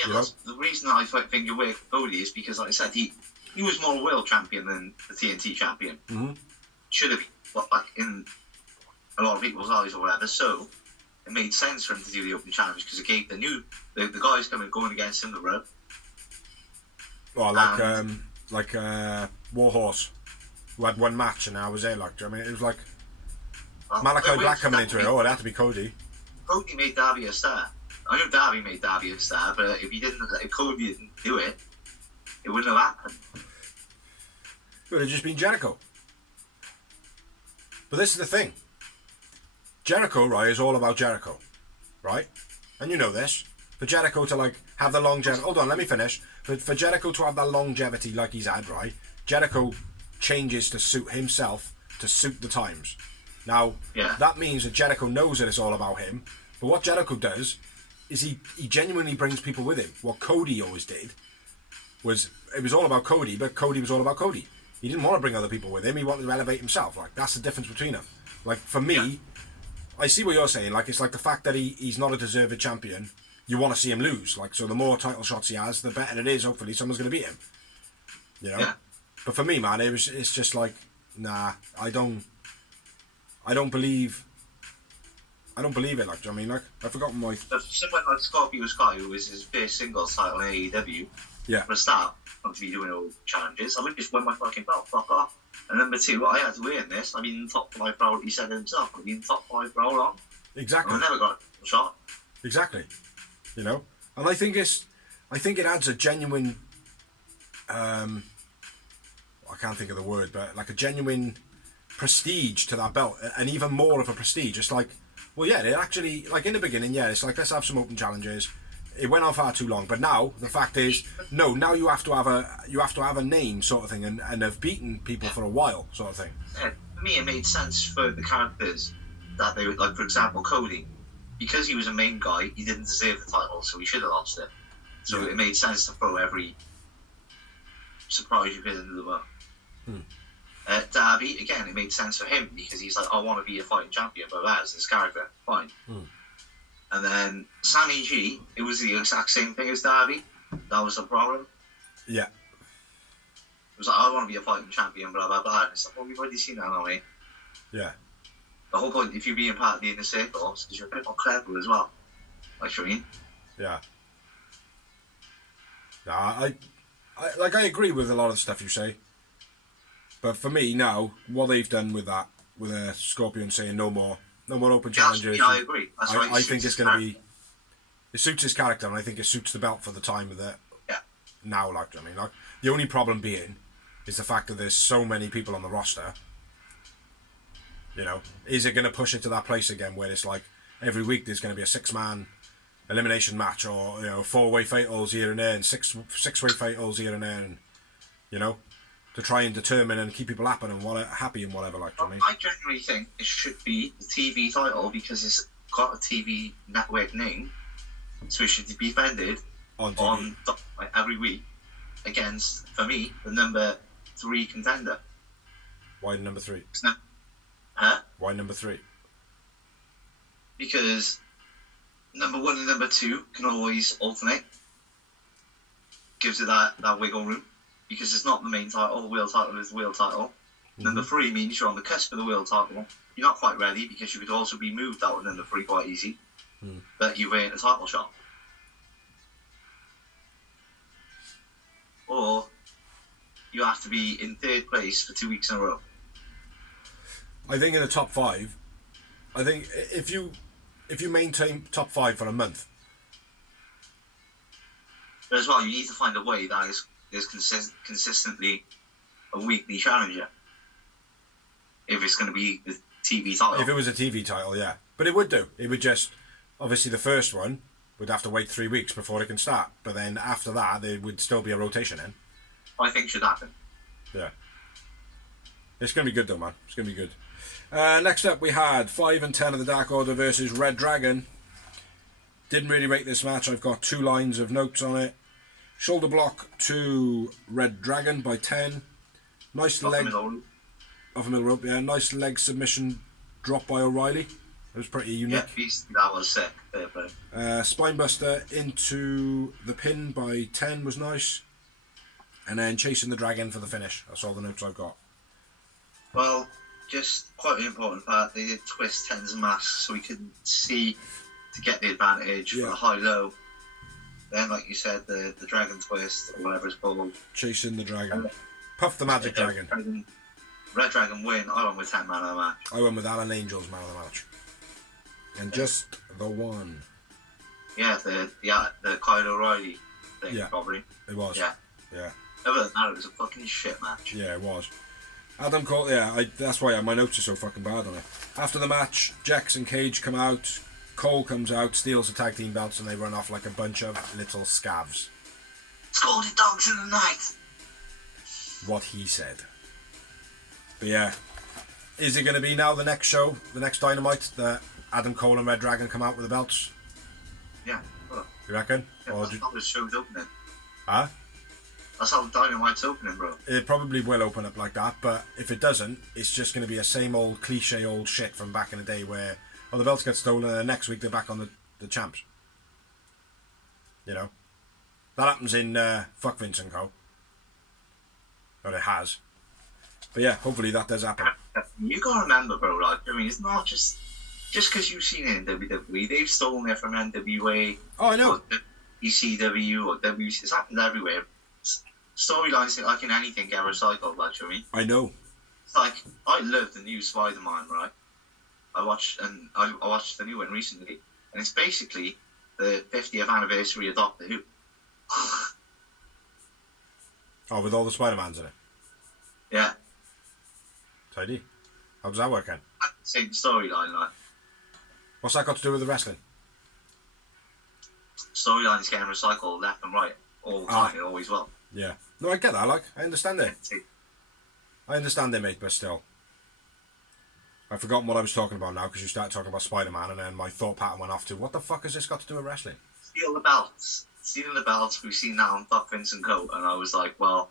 Yeah, You know? the reason that I think you're with Cody is because, like I said, he was more world champion than the TNT champion. Mm-hmm. Should have been, like, in a lot of people's eyes or whatever. So it made sense for him to do the open challenge because it gave the guys going against him the rub. Well, like Warhorse, who had one match and I was there. Like, I mean, it was like Malachi Black coming into it. Oh, it had to be Cody. Cody made Darby a star. I know Darby made Darby a star, but if Cody didn't do it, it wouldn't have happened. It would have just been Jericho. But this is the thing. Jericho, right, is all about Jericho, right? And you know this. For Jericho to, like, have the longevity... Hold on, let me finish. For Jericho to have that longevity like he's had, right, Jericho changes to suit himself, to suit the times. Now, that means that Jericho knows that it's all about him, but what Jericho does is he genuinely brings people with him. What Cody always did was, it was all about Cody, but Cody was all about Cody. He didn't want to bring other people with him, he wanted to elevate himself. Like, that's the difference between them. Like, for me, I see what you're saying. Like, it's like the fact that he's not a deserved champion, you want to see him lose. Like, so the more title shots he has, the better it is. Hopefully someone's going to beat him. You know? Yeah. But for me, man, it's just like, nah, I don't believe it. Like, I mean, like, I've forgotten my... Someone like Scorpio Sky, who was his first singles title in AEW, for a start, not to be doing all challenges, I would just win my fucking belt, fuck off. And number two, I had to win this. I mean, in the top 5 for all, he said himself, I've been in the top 5 for all long. Exactly. I never got a shot. Exactly. You know? And I think it adds a genuine, I can't think of the word, but like a genuine prestige to that belt, and even more of a prestige. It's like, well, yeah, it actually, like in the beginning, yeah, it's like, let's have some open challenges. It went on far too long, but now the fact is, no, now you have to have a name sort of thing, and have beaten people for a while sort of thing. Yeah, for me, it made sense for the characters that they would, like, for example, Cody, because he was a main guy, he didn't deserve the title, so he should have lost it. So it made sense to throw every surprise you could into the book. Darby, again, it made sense for him because he's like, I want to be a fighting champion, but that's his character. Fine. And then Sammy G, it was the exact same thing as Darby. That was the problem. Yeah. It was like, I want to be a fighting champion, blah, blah, blah. And it's like, well, we've already seen that, haven't we? Yeah. The whole point, if you're being part of the inner circle, is because you're a bit more clever as well. Like, you know what I mean? Yeah. Nah, I agree with a lot of the stuff you say. But for me now, what they've done with that, with Scorpion saying no more open challenges. Yeah, I agree. I think it's going to be. It suits his character, and I think it suits the belt for the time of it. Yeah. Now, like, I mean, like, the only problem being is the fact that there's so many people on the roster. You know, is it going to push it to that place again where it's like every week there's going to be a 6-man elimination match, or 4-way fatals here and there, and six-way fatals here and there, and to try and determine and keep people happy and whatever. Like, well, I generally think it should be the TV title because it's got a TV network name, so it should be defended on every week against, for me, the number 3 contender. Why number 3? Why number 3? Because number 1 and number 2 can always alternate. Gives it that wiggle room. Because it's not the main title, the world title is the world title. Number 3 means you're on the cusp of the world title. You're not quite ready because you could also be moved out of number 3 quite easy. But you've earned a title shot. Or you have to be in 3rd place for 2 weeks in a row. I think in the top 5, I think if you maintain top 5 for a month. But as well, you need to find a way that is consistently a weekly challenger. If it's going to be the TV title. If it was a TV title, yeah. But it would do. It would just, obviously the first one would have to wait 3 weeks before it can start. But then after that, there would still be a rotation in. I think should happen. Yeah. It's going to be good though, man. It's going to be good. Next up we had 5 and 10 of the Dark Order versus Red Dragon. Didn't really rate this match. I've got 2 lines of notes on it. Shoulder block to Red Dragon by 10. Nice leg off the middle rope, yeah. Nice leg submission drop by O'Reilly. It was pretty unique. Yeah, beastly, that was sick. Fair play. Spinebuster into the pin by 10 was nice. And then chasing the dragon for the finish. That's all the notes I've got. Well, just quite an important part. They did twist 10's mask so we could see to get the advantage for the high-low. Then, like you said, the dragon twist, or whatever it's called. Chasing the dragon. Puff the magic dragon. Red Dragon win. I went with 10 man of the match. I went with Alan Angel's man of the match. And just the one. Yeah, the Kyle O'Reilly thing, probably. It was. Yeah. Other than that, it was a fucking shit match. Yeah, it was. Adam Cole, that's why my notes are so fucking bad on it. After the match, Jax and Cage come out. Cole comes out, steals the tag team belts, and they run off like a bunch of little scavs. Scalded dogs in the night. What he said. But yeah, is it going to be now the next show, the next Dynamite, that Adam Cole and Red Dragon come out with the belts? Yeah. Well, you reckon? Yeah, that's how the show's opening. Huh? That's how the Dynamite's opening, bro. It probably will open up like that, but if it doesn't, it's just going to be a same old cliche old shit from back in the day where the belts get stolen and next week they're back on the champs. You know? That happens in Fuck Vince and Co. Or it has. But yeah, hopefully that does happen. You gotta remember, bro, like, I mean, it's not just because you've seen it in WWE, they've stolen it from NWA. Oh, I know. Or ECW or WC, it's happened everywhere. Storylines, like in anything, get recycled, like, you know what I mean? I know. It's like, I love the new Spider-Man, right? I watched the new one recently, and it's basically the 50th anniversary of Doctor Who. Oh, with all the Spider-Mans in it? Yeah. Tidy. How does that work then? Same storyline, like. What's that got to do with the wrestling? Storylines getting recycled left and right all the time, it always will. Yeah. No, I get that, like, I understand it. I understand it, mate, but still. I've forgotten what I was talking about now because you started talking about Spider-Man and then my thought pattern went off to what the fuck has this got to do with wrestling? Steal the belts. Stealing the belts, we've seen that on Fuck Vince and Co. And I was like, well...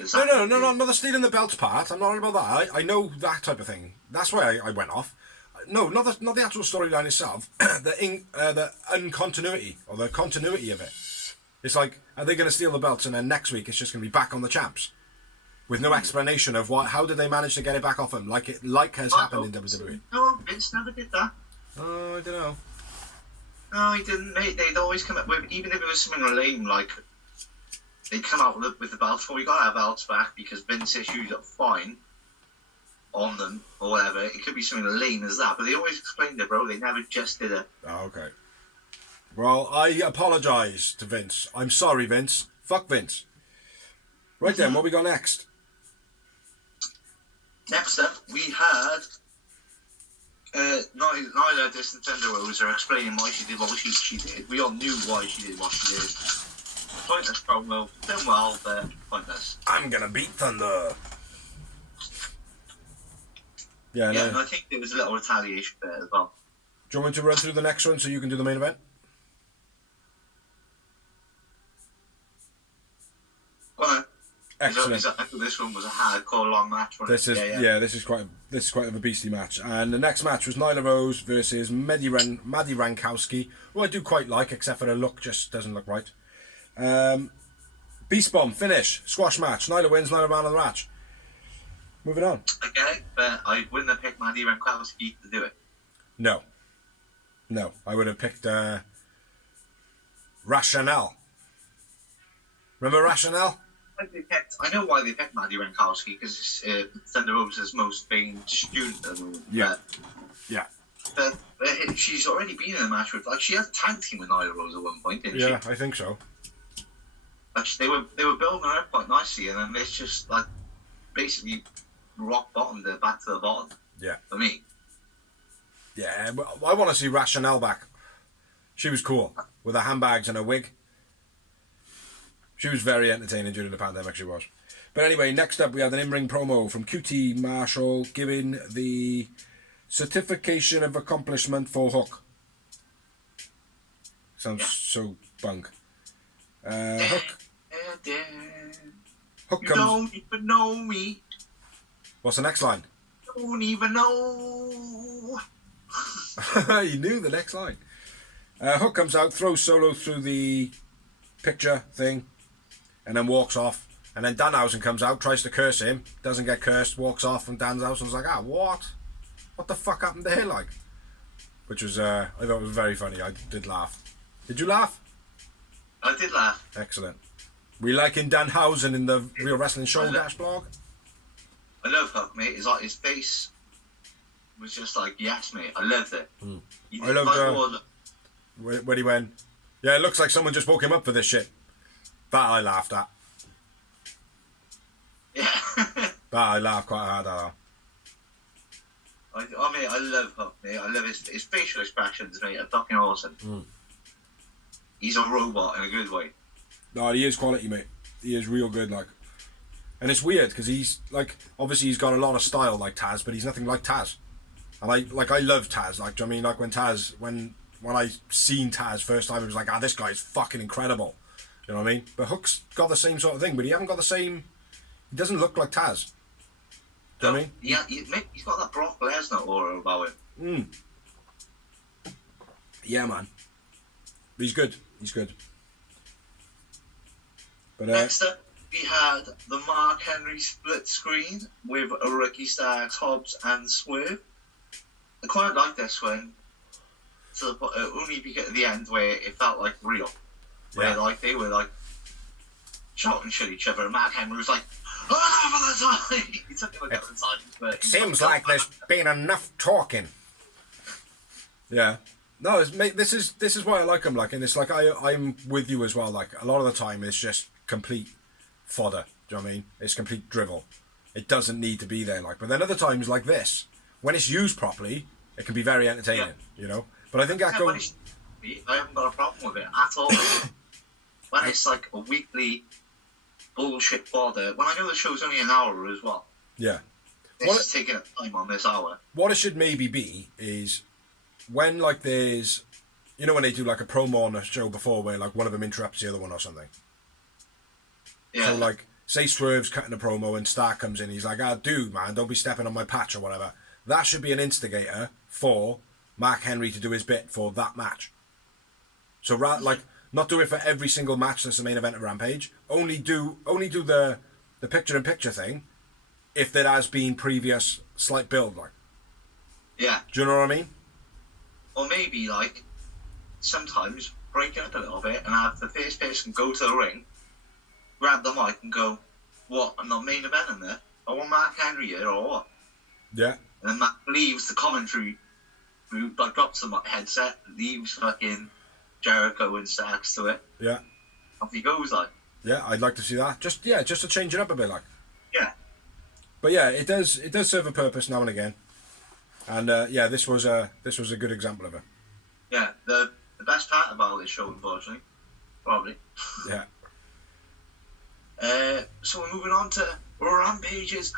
No, not the stealing the belts part. I'm not on about that. I know that type of thing. That's why I went off. No, not the actual storyline itself. The uncontinuity, or the continuity of it. It's like, are they going to steal the belts and then next week it's just going to be back on the champs? With no explanation of how did they manage to get it back off them, like has happened in WWE. No, Vince never did that. Oh, I don't know. No, he didn't. They'd always come up with, even if it was something lame, like, they'd come out with the belts before we got our belts back because Vince issues are fine on them or whatever. It could be something lame as that, but they always explained it, bro. They never just did it. Oh, okay. Well, I apologise to Vince. I'm sorry, Vince. Fuck Vince. Right then, what we got next? Next up, we had Nyla Distant Thunder Rosa explaining why she did what she did. We all knew why she did what she did. Pointless promo. Done well, but pointless. I'm gonna beat Thunder. Yeah, no. And I think there was a little retaliation there as well. Do you want me to run through the next one so you can do the main event? Go on. Excellent. This one was a hardcore long match. This is this is quite of a beastly match. And the next match was Nyla Rose versus Maddie Rankowski, who I do quite like, except for her look just doesn't look right. Beast Bomb finish, squash match. Nyla wins, Nyla man of the match. Moving on. Okay, but I wouldn't have picked Maddie Rankowski to do it. No, I would have picked Rationale. Remember Rationale? I know why they picked Maddie Rankowski, because it's Thunder Rosa's most famed student. Yeah. But she's already been in a match with, like, she had a tag team with Nyla Rose at one point, didn't she? Yeah, I think so. Like, they were building her up quite nicely, and then it's just, like, basically rock bottom, they're back to the bottom. Yeah. For me. Yeah, I want to see Rationale back. She was cool, with her handbags and her wig. She was very entertaining during the pandemic, she was. But anyway, next up we had an in-ring promo from QT Marshall giving the certification of accomplishment for Hook. Sounds so bunk. Hook. Hook You comes... don't even know me. What's the next line? Don't even know. He knew the next line. Hook comes out, throws Solo through the picture thing, and then walks off. And then Danhausen comes out, tries to curse him, doesn't get cursed, walks off, and Danhausen's like, what? What the fuck happened there, like? Which was, I thought it was very funny. I did laugh. Did you laugh? I did laugh. Excellent. We liking Danhausen in the Real Wrestling Show Dash blog? I love Hook, mate. It's like his face was just like, yes, mate. I loved it. I loved when he went, yeah, it looks like someone just woke him up for this shit. That I laughed at. Yeah. That I laughed quite hard at. I love Hook, mate. I love his facial expressions, mate. Are fucking awesome. He's a robot in a good way. No, he is quality, mate. He is real good, like. And it's weird because he's like, obviously he's got a lot of style like Taz, but he's nothing like Taz. And I love Taz. Like, do you know what I mean? Like when Taz, when I seen Taz first time, it was like, this guy's fucking incredible. You know what I mean? But Hook's got the same sort of thing, but he hasn't got the same. He doesn't look like Taz. Do you know what I mean? Yeah, he's got that Brock Lesnar aura about him. Yeah, man. He's good. He's good. But next up, we had the Mark Henry split screen with Ricky Starks, Hobbs, and Swerve. I quite like this one, only because at the end where it felt like real, where like they were like shouting at each other, and Mark Henry was like, "Oh, for the time!" He took it like the time, but it seems like there's been enough talking. Yeah. No, this is why I like him. Like, and it's like I'm with you as well. Like a lot of the time, it's just complete fodder. Do you know what I mean? It's complete drivel. It doesn't need to be there. Like, but then other times like this, when it's used properly, it can be very entertaining. Yeah. You know. But I think that goes. I haven't got a problem with it at all. When it's like a weekly bullshit fodder. When I know the show's only an hour as well. Yeah. It's taking time on this hour. What it should maybe be is when like there's, you know, when they do like a promo on a show before where like one of them interrupts the other one or something. Yeah. So like, say Swerve's cutting a promo and Stark comes in, he's like, dude, man, don't be stepping on my patch or whatever. That should be an instigator for Mark Henry to do his bit for that match. So like, not do it for every single match that's the main event of Rampage. Only do the picture-in-picture thing if there has been previous slight build, like. Yeah. Do you know what I mean? Or maybe, like, sometimes break it up a little bit and have the first person go to the ring, grab the mic and go, what, I'm not main eventing there? I want Mark Henry here or what? Yeah. And then Matt leaves the commentary group, like, drops the headset, leaves fucking Jericho and Starks to it. Yeah. Off he goes, like. Yeah, I'd like to see that. Just to change it up a bit, like. Yeah. But yeah, it does serve a purpose now and again. And this was a good example of it. Yeah, the best part about this show, unfortunately, probably. Yeah. So we're moving on to Rampage's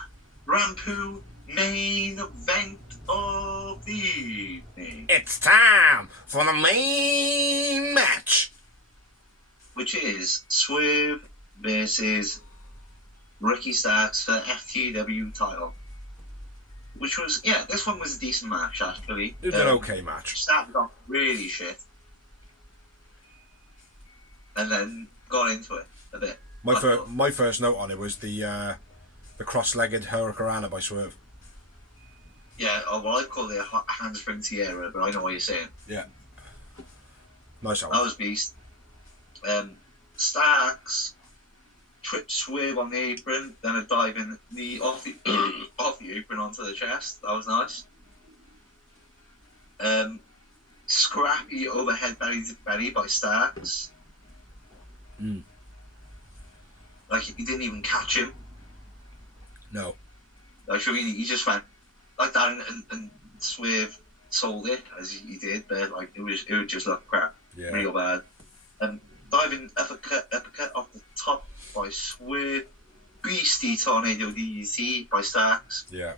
Rampoo main event of the evening. It's time for the main match, which is Swerve versus Ricky Starks for FTW title. Which was, this one was a decent match, actually. It was an okay match. Started off really shit. And then got into it a bit. My first note on it was the cross-legged Hurricanrana by Swerve. Yeah, well, I'd call it a handspring Tierra, but I know what you're saying. Yeah. Nice one. That was beast. Starks tripped Swerve on the apron, then a diving knee off the apron onto the chest. That was nice. Scrappy overhead belly to belly by Starks. Like, he didn't even catch him. No. Like, so he just went like that, and Swerve sold it as he did, but like it would just look crap, real bad. Diving uppercut off the top by Swerve, beastie tornado DDT by Starks. Yeah.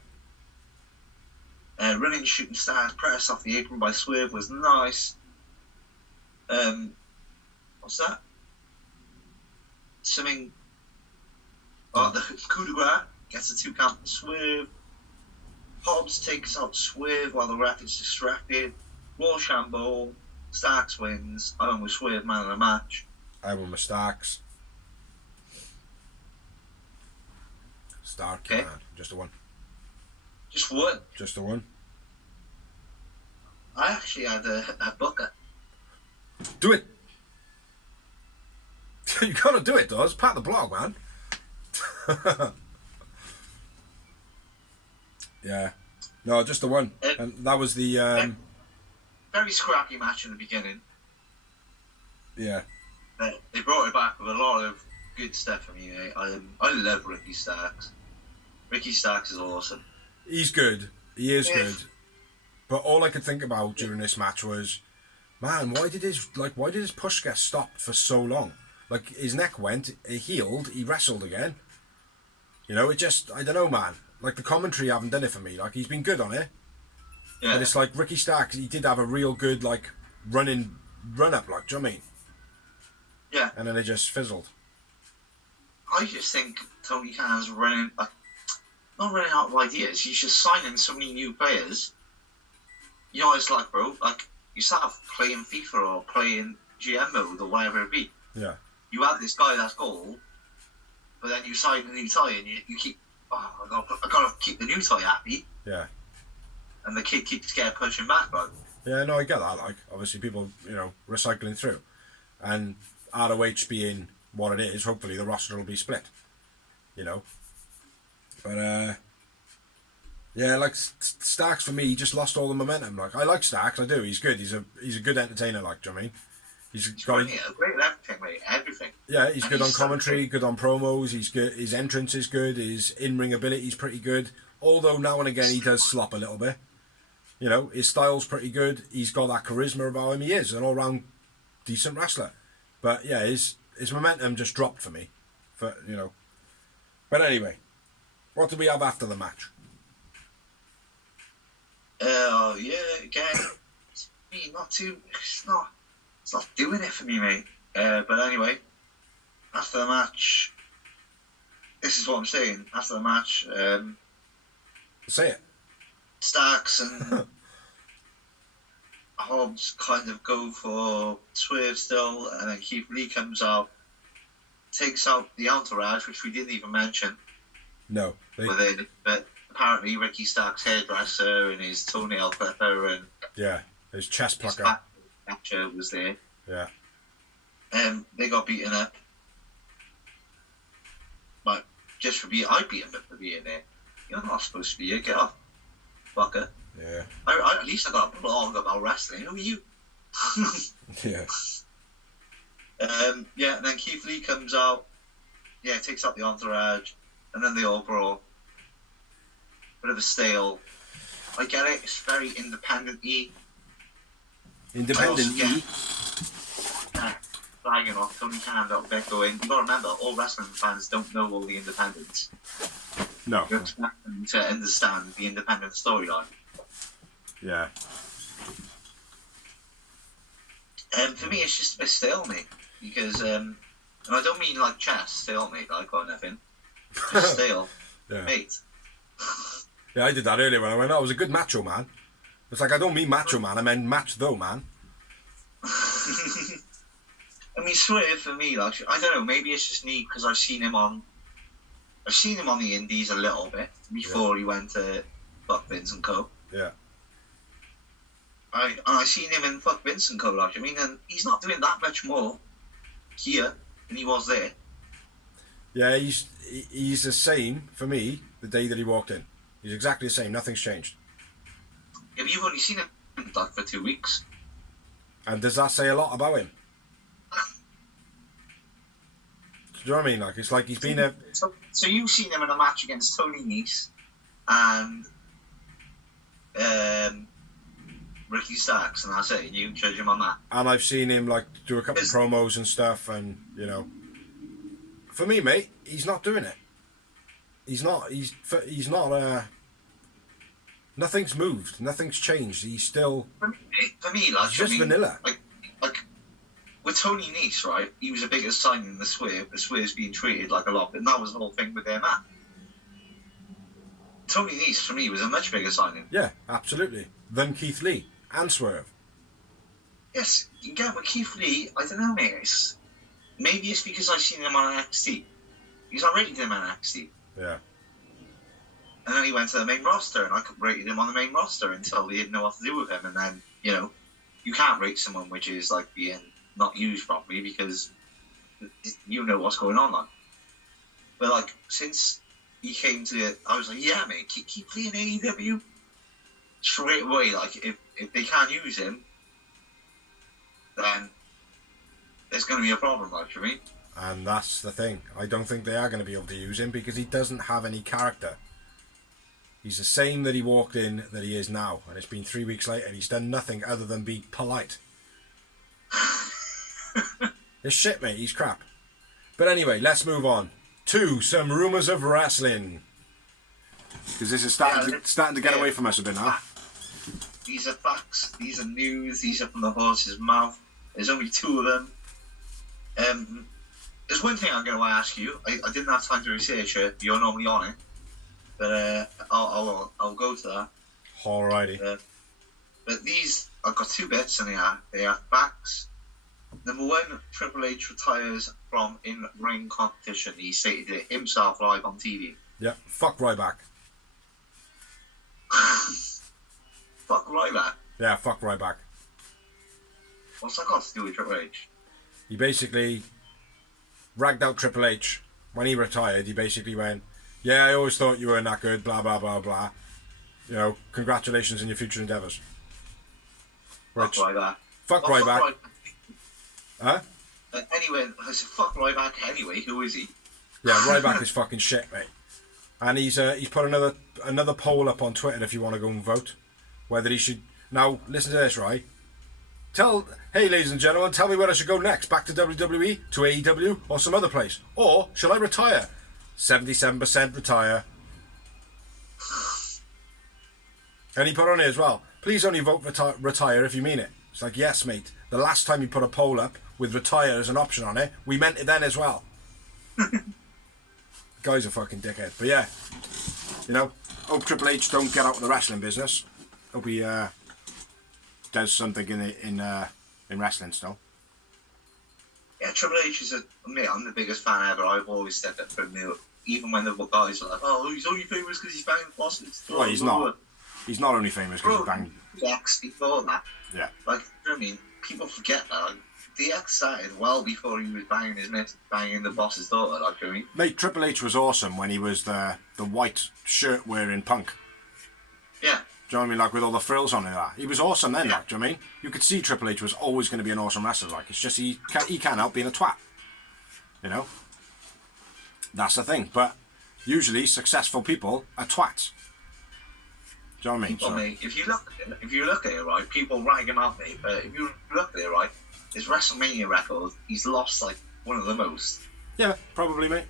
Running shooting stars press off the apron by Swerve was nice. What's that? Something. Oh, the coup de grace gets a 2 count for Swerve. Hobbs takes out Swerve while the ref is distracted. Rochambeau, Starks wins. I went with Swerve man of the match. I went with Starks. Stark, Okay. man. Just the one. Just one. Just the one. I actually had a booker. Do it. You gotta do it, Doz. Pat the blog, man. Yeah. No, just the one. And that was the... Very scrappy match in the beginning. Yeah. They brought it back with a lot of good stuff for me. I love Ricky Starks. Ricky Starks is awesome. He's good. He is good. But all I could think about during this match was, man, why did his push get stopped for so long? Like, his neck went, it healed, he wrestled again. You know, it just, I don't know, man. Like, the commentary haven't done it for me. Like, he's been good on it. Yeah. But it's like, Ricky Starks, he did have a real good, like, run-up, like, do you know what I mean? Yeah. And then it just fizzled. I just think Tony Khan's not running out of ideas. He's just signing so many new players. You know what it's like, bro? Like, you start playing FIFA or playing GM mode or whatever it be. Yeah. You have this guy that's gold, but then you sign a new tie and you keep, I gotta keep the new tie happy. Yeah. And the kid keeps getting pushing back, bro. Yeah, no, I get that. Like, obviously people, you know, recycling through. And ROH being what it is, hopefully the roster will be split. You know? But, yeah, like, Starks for me, he just lost all the momentum. Like, I like Starks, I do. He's good. He's a good entertainer, like, do you know what I mean? He's got a great everything, mate. Everything. Yeah, he's good on commentary, good on promos. He's good. His entrance is good. His in-ring ability is pretty good. Although now and again he does slop a little bit. You know, his style's pretty good. He's got that charisma about him. He is an all-round decent wrestler. But yeah, his momentum just dropped for me. You know. But anyway, what did we have after the match? Yeah, again, it's not doing it for me, mate. But anyway, after the match, this is what I'm saying. After the match, say it. Starks and Hobbs kind of go for Swerve still, and then Keith Lee comes out, takes out the entourage, which we didn't even mention. No. But apparently Ricky Starks' hairdresser and his toenail clipper and his chest plucker. His was there. Yeah. They got beaten up. But just for I beat him up for being there. You're not supposed to be here. Get off, fucker. Yeah. At least I got a blog about wrestling. Who are you? Yeah. Yeah, and then Keith Lee comes out. Yeah, takes out the entourage, and then they all brawl. Bit of a stale. I get it. It's very independent-y. Independent-y? Flagging off Tony Khan got bit going. You got to remember, all wrestling fans don't know all the independents. No. You expect them to understand the independent storyline. Yeah. For me, it's just a bit stale, mate. Because, and I don't mean like chess, stale, mate, like or nothing. Just stale. Yeah. Mate. Yeah, I did that earlier when I went, it was a good macho man. It's like, I don't mean macho man, I meant match though, man. I mean, Swerve for me, like, I don't know, maybe it's just me because I've seen him on the indies a little bit before he went to Fuck Vince and Co. Yeah. I seen him in Fuck Vince and Co. Like, I mean, and he's not doing that much more here than he was there. Yeah, he's the same for me the day that he walked in. He's exactly the same. Nothing's changed. Yeah, but you've only seen him like for 2 weeks. And does that say a lot about him? Do you know what I mean? Like, it's like he's been a... So you've seen him in a match against Tony Nese and Ricky Starks, and that's it. And you judge him on that. And I've seen him, like, do a couple of promos and stuff, and, you know... For me, mate, he's not doing it. He's not, nothing's moved, nothing's changed. He's still... For me, like... He's just vanilla. Like, with Tony Nese, right, he was the biggest signing in the Swerve. The Swerve's being treated like a lot, and that was the whole thing with their match. Tony Nese, for me, was a much bigger signing. Yeah, absolutely. Than Keith Lee and Swerve. Yes, again, with Keith Lee, I don't know, mate. Maybe it's because I've seen him on NXT. Because I rated him on NXT. Yeah. And then he went to the main roster, and I rated him on the main roster until they didn't know what to do with him. And then, you can't rate someone which is, like, being not used properly because you know what's going on, like. But, like, since he came to it, I was like, yeah, mate, keep playing AEW. Straight away, like, if they can't use him, then there's going to be a problem, like, for me. And that's the thing. I don't think they are going to be able to use him because he doesn't have any character. He's the same that he walked in that he is now. And it's been 3 weeks later and he's done nothing other than be polite. It's shit, mate. He's crap. But anyway, let's move on to some rumours of wrestling. Because this is starting to get away from us a bit now. These are facts. These are news. These are from the horse's mouth. There's only 2 of them. There's one thing I'm going to ask you. I didn't have time to research it. You're normally on it. But I'll go to that. Alrighty. But these, I've got 2 bits and they are facts. Number 1, Triple H retires from in-ring competition. He stated it himself live on TV. Yeah, fuck Ryback. Fuck Ryback. Yeah, fuck Ryback. What's that got to do with Triple H? He basically ragged out Triple H. When he retired, he basically went, yeah, I always thought you weren't that good, blah, blah, blah, blah. Congratulations on your future endeavours. Fuck Ryback. Fuck Ryback. Huh? Anyway, I said, fuck Ryback anyway. Who is he? Yeah, Ryback is fucking shit, mate. And he's put another poll up on Twitter if you want to go and vote. Whether he should... Now, listen to this, right? Hey, ladies and gentlemen, tell me where I should go next. Back to WWE, to AEW, or some other place. Or, shall I retire? 77% retire. And he put on here as well, please only vote retire if you mean it. It's like, yes, mate. The last time you put a poll up with retire as an option on it, we meant it then as well. Guy's a fucking dickhead. But yeah, hope Triple H don't get out of the wrestling business. Hope he does something in wrestling still. Yeah, Triple H is I'm the biggest fan ever. I've always stepped up for him. Even when the guys are like, oh, he's only famous because he's banging the bosses. Well, he's not. He's not only famous because he's banging. DX before that. Yeah. Like, you know what I mean? People forget that. Like, DX started well before he was banging the boss's daughter. Like, you know what I mean? Mate, Triple H was awesome when he was the white shirt wearing punk. Yeah. Do you know what I mean? Like with all the frills on it. He was awesome then, like, do you know what I mean? You could see Triple H was always going to be an awesome wrestler. Like, it's just he can't help being a twat. That's the thing. But usually successful people are twats. Do you know what I mean? People, mate, if you look at it, right, people rag him out, mate. But if you look at it, right, his WrestleMania record, he's lost like one of the most. Yeah, probably, mate.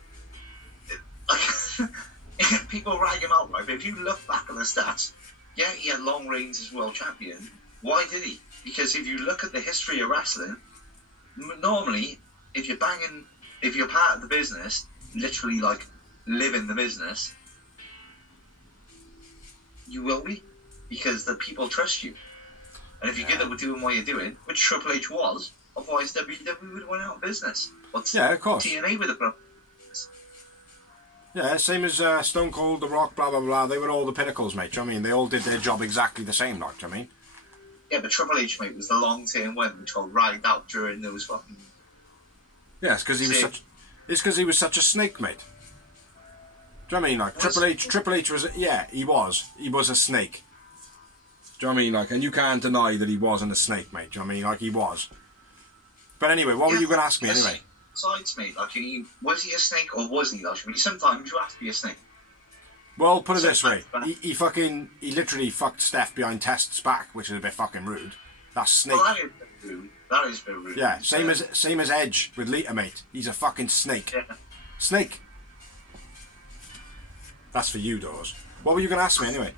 People rag him out, right? But if you look back at the stats, yeah, he had long reigns as world champion. Why did he? Because if you look at the history of wrestling, normally, if you're part of the business, literally like live in the business, you will be, because the people trust you. And if you're good at doing what you're doing, which Triple H was, otherwise WWE would have went out of business. But yeah, of course. TNA would have been. Yeah, same as Stone Cold, The Rock, blah, blah, blah. They were all the pinnacles, mate. Do you know what I mean? They all did their job exactly the same, like, do you know what I mean? Yeah, but Triple H, mate, was the long-term win, which got ragged out during those fucking... Yeah, it's because he was such a snake, mate. Do you know what I mean? Like, Triple H was... Yeah, he was. He was a snake. Do you know what I mean? Like, and you can't deny that he wasn't a snake, mate. Do you know what I mean? Like, he was. But anyway, what were you going to ask me anyway? Besides, mate, like, was he a snake or wasn't he? Like, sometimes you have to be a snake. Well, put it this way. He literally fucked Steph behind Test's back, which is a bit fucking rude. That's snake. Well, that is a bit rude. Yeah, same as Edge with Lita, mate. He's a fucking snake. Yeah. Snake. That's for you, Dawes. What were you going to ask me anyway?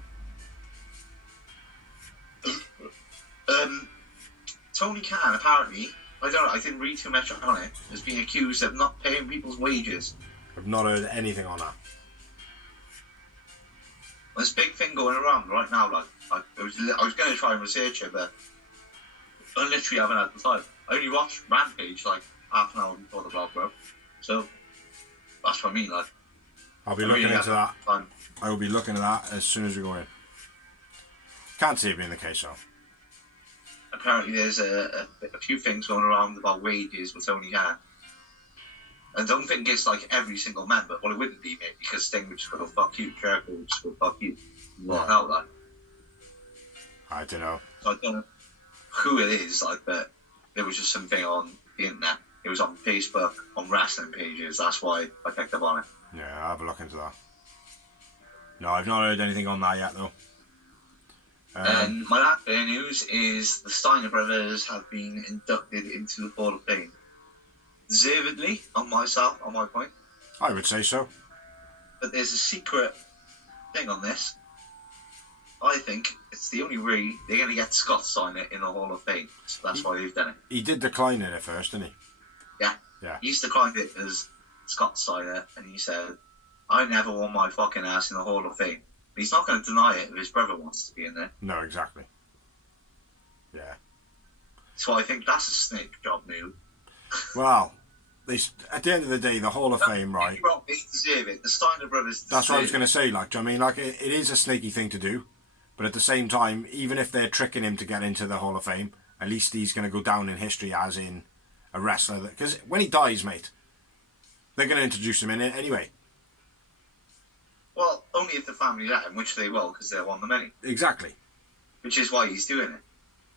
Tony Khan, apparently, I didn't read too much on it, is being accused of not paying people's wages. I've not heard anything on that. There's a big thing going around right now. Like I was going to try and research it, but I literally haven't had the time. I only watched Rampage like half an hour before the vlog, bro. So that's what I mean. Like I'll be looking into that. I will be looking at that as soon as we go in. Can't see it being the case though. Apparently, there's a few things going around about wages with Tony Khan. I don't think it's like every single member. Well, it wouldn't be, mate, because Sting would just go, fuck you, Jericho would just go, fuck you. Walk out, like. I don't know. So I don't know who it is, like, but there was just something on the internet. It was on Facebook, on wrestling pages. That's why I picked up on it. Yeah, I'll have a look into that. No, I've not heard anything on that yet, though. And my last bit of news is the Steiner brothers have been inducted into the Hall of Fame. Deservedly, on my point. I would say so. But there's a secret thing on this. I think it's the only way they're going to get Scott to sign it in the Hall of Fame. So that's why they've done it. He did decline it at first, didn't he? Yeah. Yeah. He's declined it as Scott signed it, and he said, I never want my fucking ass in the Hall of Fame. But he's not going to deny it if his brother wants to be in there. No, exactly. Yeah. So I think that's a snake job move. Well, at the end of the day, the Hall of Fame, right? They deserve it. The Steiner brothers deserve it. That's what I was going to say, like, do you know what I mean? Like, it is a snaky thing to do, but at the same time, even if they're tricking him to get into the Hall of Fame, at least he's going to go down in history as in a wrestler. Because when he dies, mate, they're going to introduce him in it anyway. Well, only if the family let him, which they will, because they'll want the money. Exactly. Which is why he's doing it.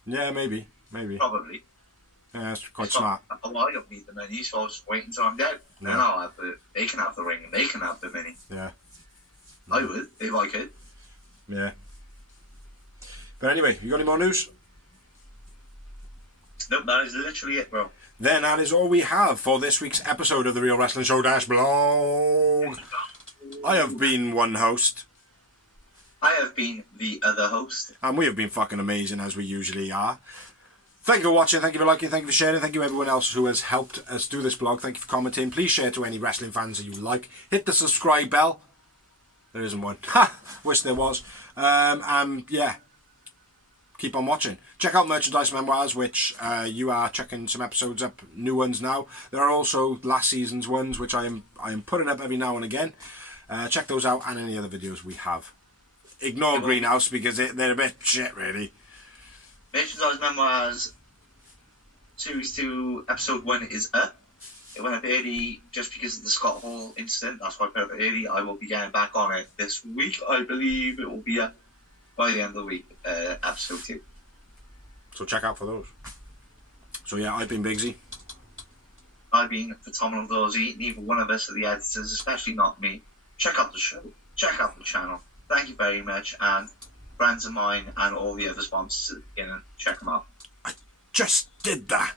Yeah, maybe. Probably. Yeah, that's quite smart. Oh, I don't need the money, so I'll just wait until I'm dead. Yeah. Then I'll have they can have the ring and they can have the money. Yeah. I would, if I could. Yeah. But anyway, you got any more news? Nope, that is literally it, bro. Then that is all we have for this week's episode of the Real Wrestling Show blog. I have been one host. I have been the other host. And we have been fucking amazing as we usually are. Thank you for watching, thank you for liking, thank you for sharing, thank you everyone else who has helped us do this blog. Thank you for commenting. Please share to any wrestling fans that you like. Hit the subscribe bell. There isn't one. Ha! Wish there was. And yeah, keep on watching. Check out Merchandise Memoirs, which you are checking some episodes up, new ones now. There are also last season's ones, which I am putting up every now and again. Check those out and any other videos we have. Ignore Greenhouse because they're a bit shit, really. Merchandise Memoirs Series 2 Episode 1 is up. It went up early just because of the Scott Hall incident. That's why I put it up early. I will be getting back on it this week. I believe it will be up by the end of the week, Episode 2. So check out for those. So yeah, I've been Bigsy. I've been Phenomenal Dorsey. Neither one of us are the editors, especially not me. Check out the show. Check out the channel. Thank you very much. And friends of mine and all the other sponsors, check them out. I just did that.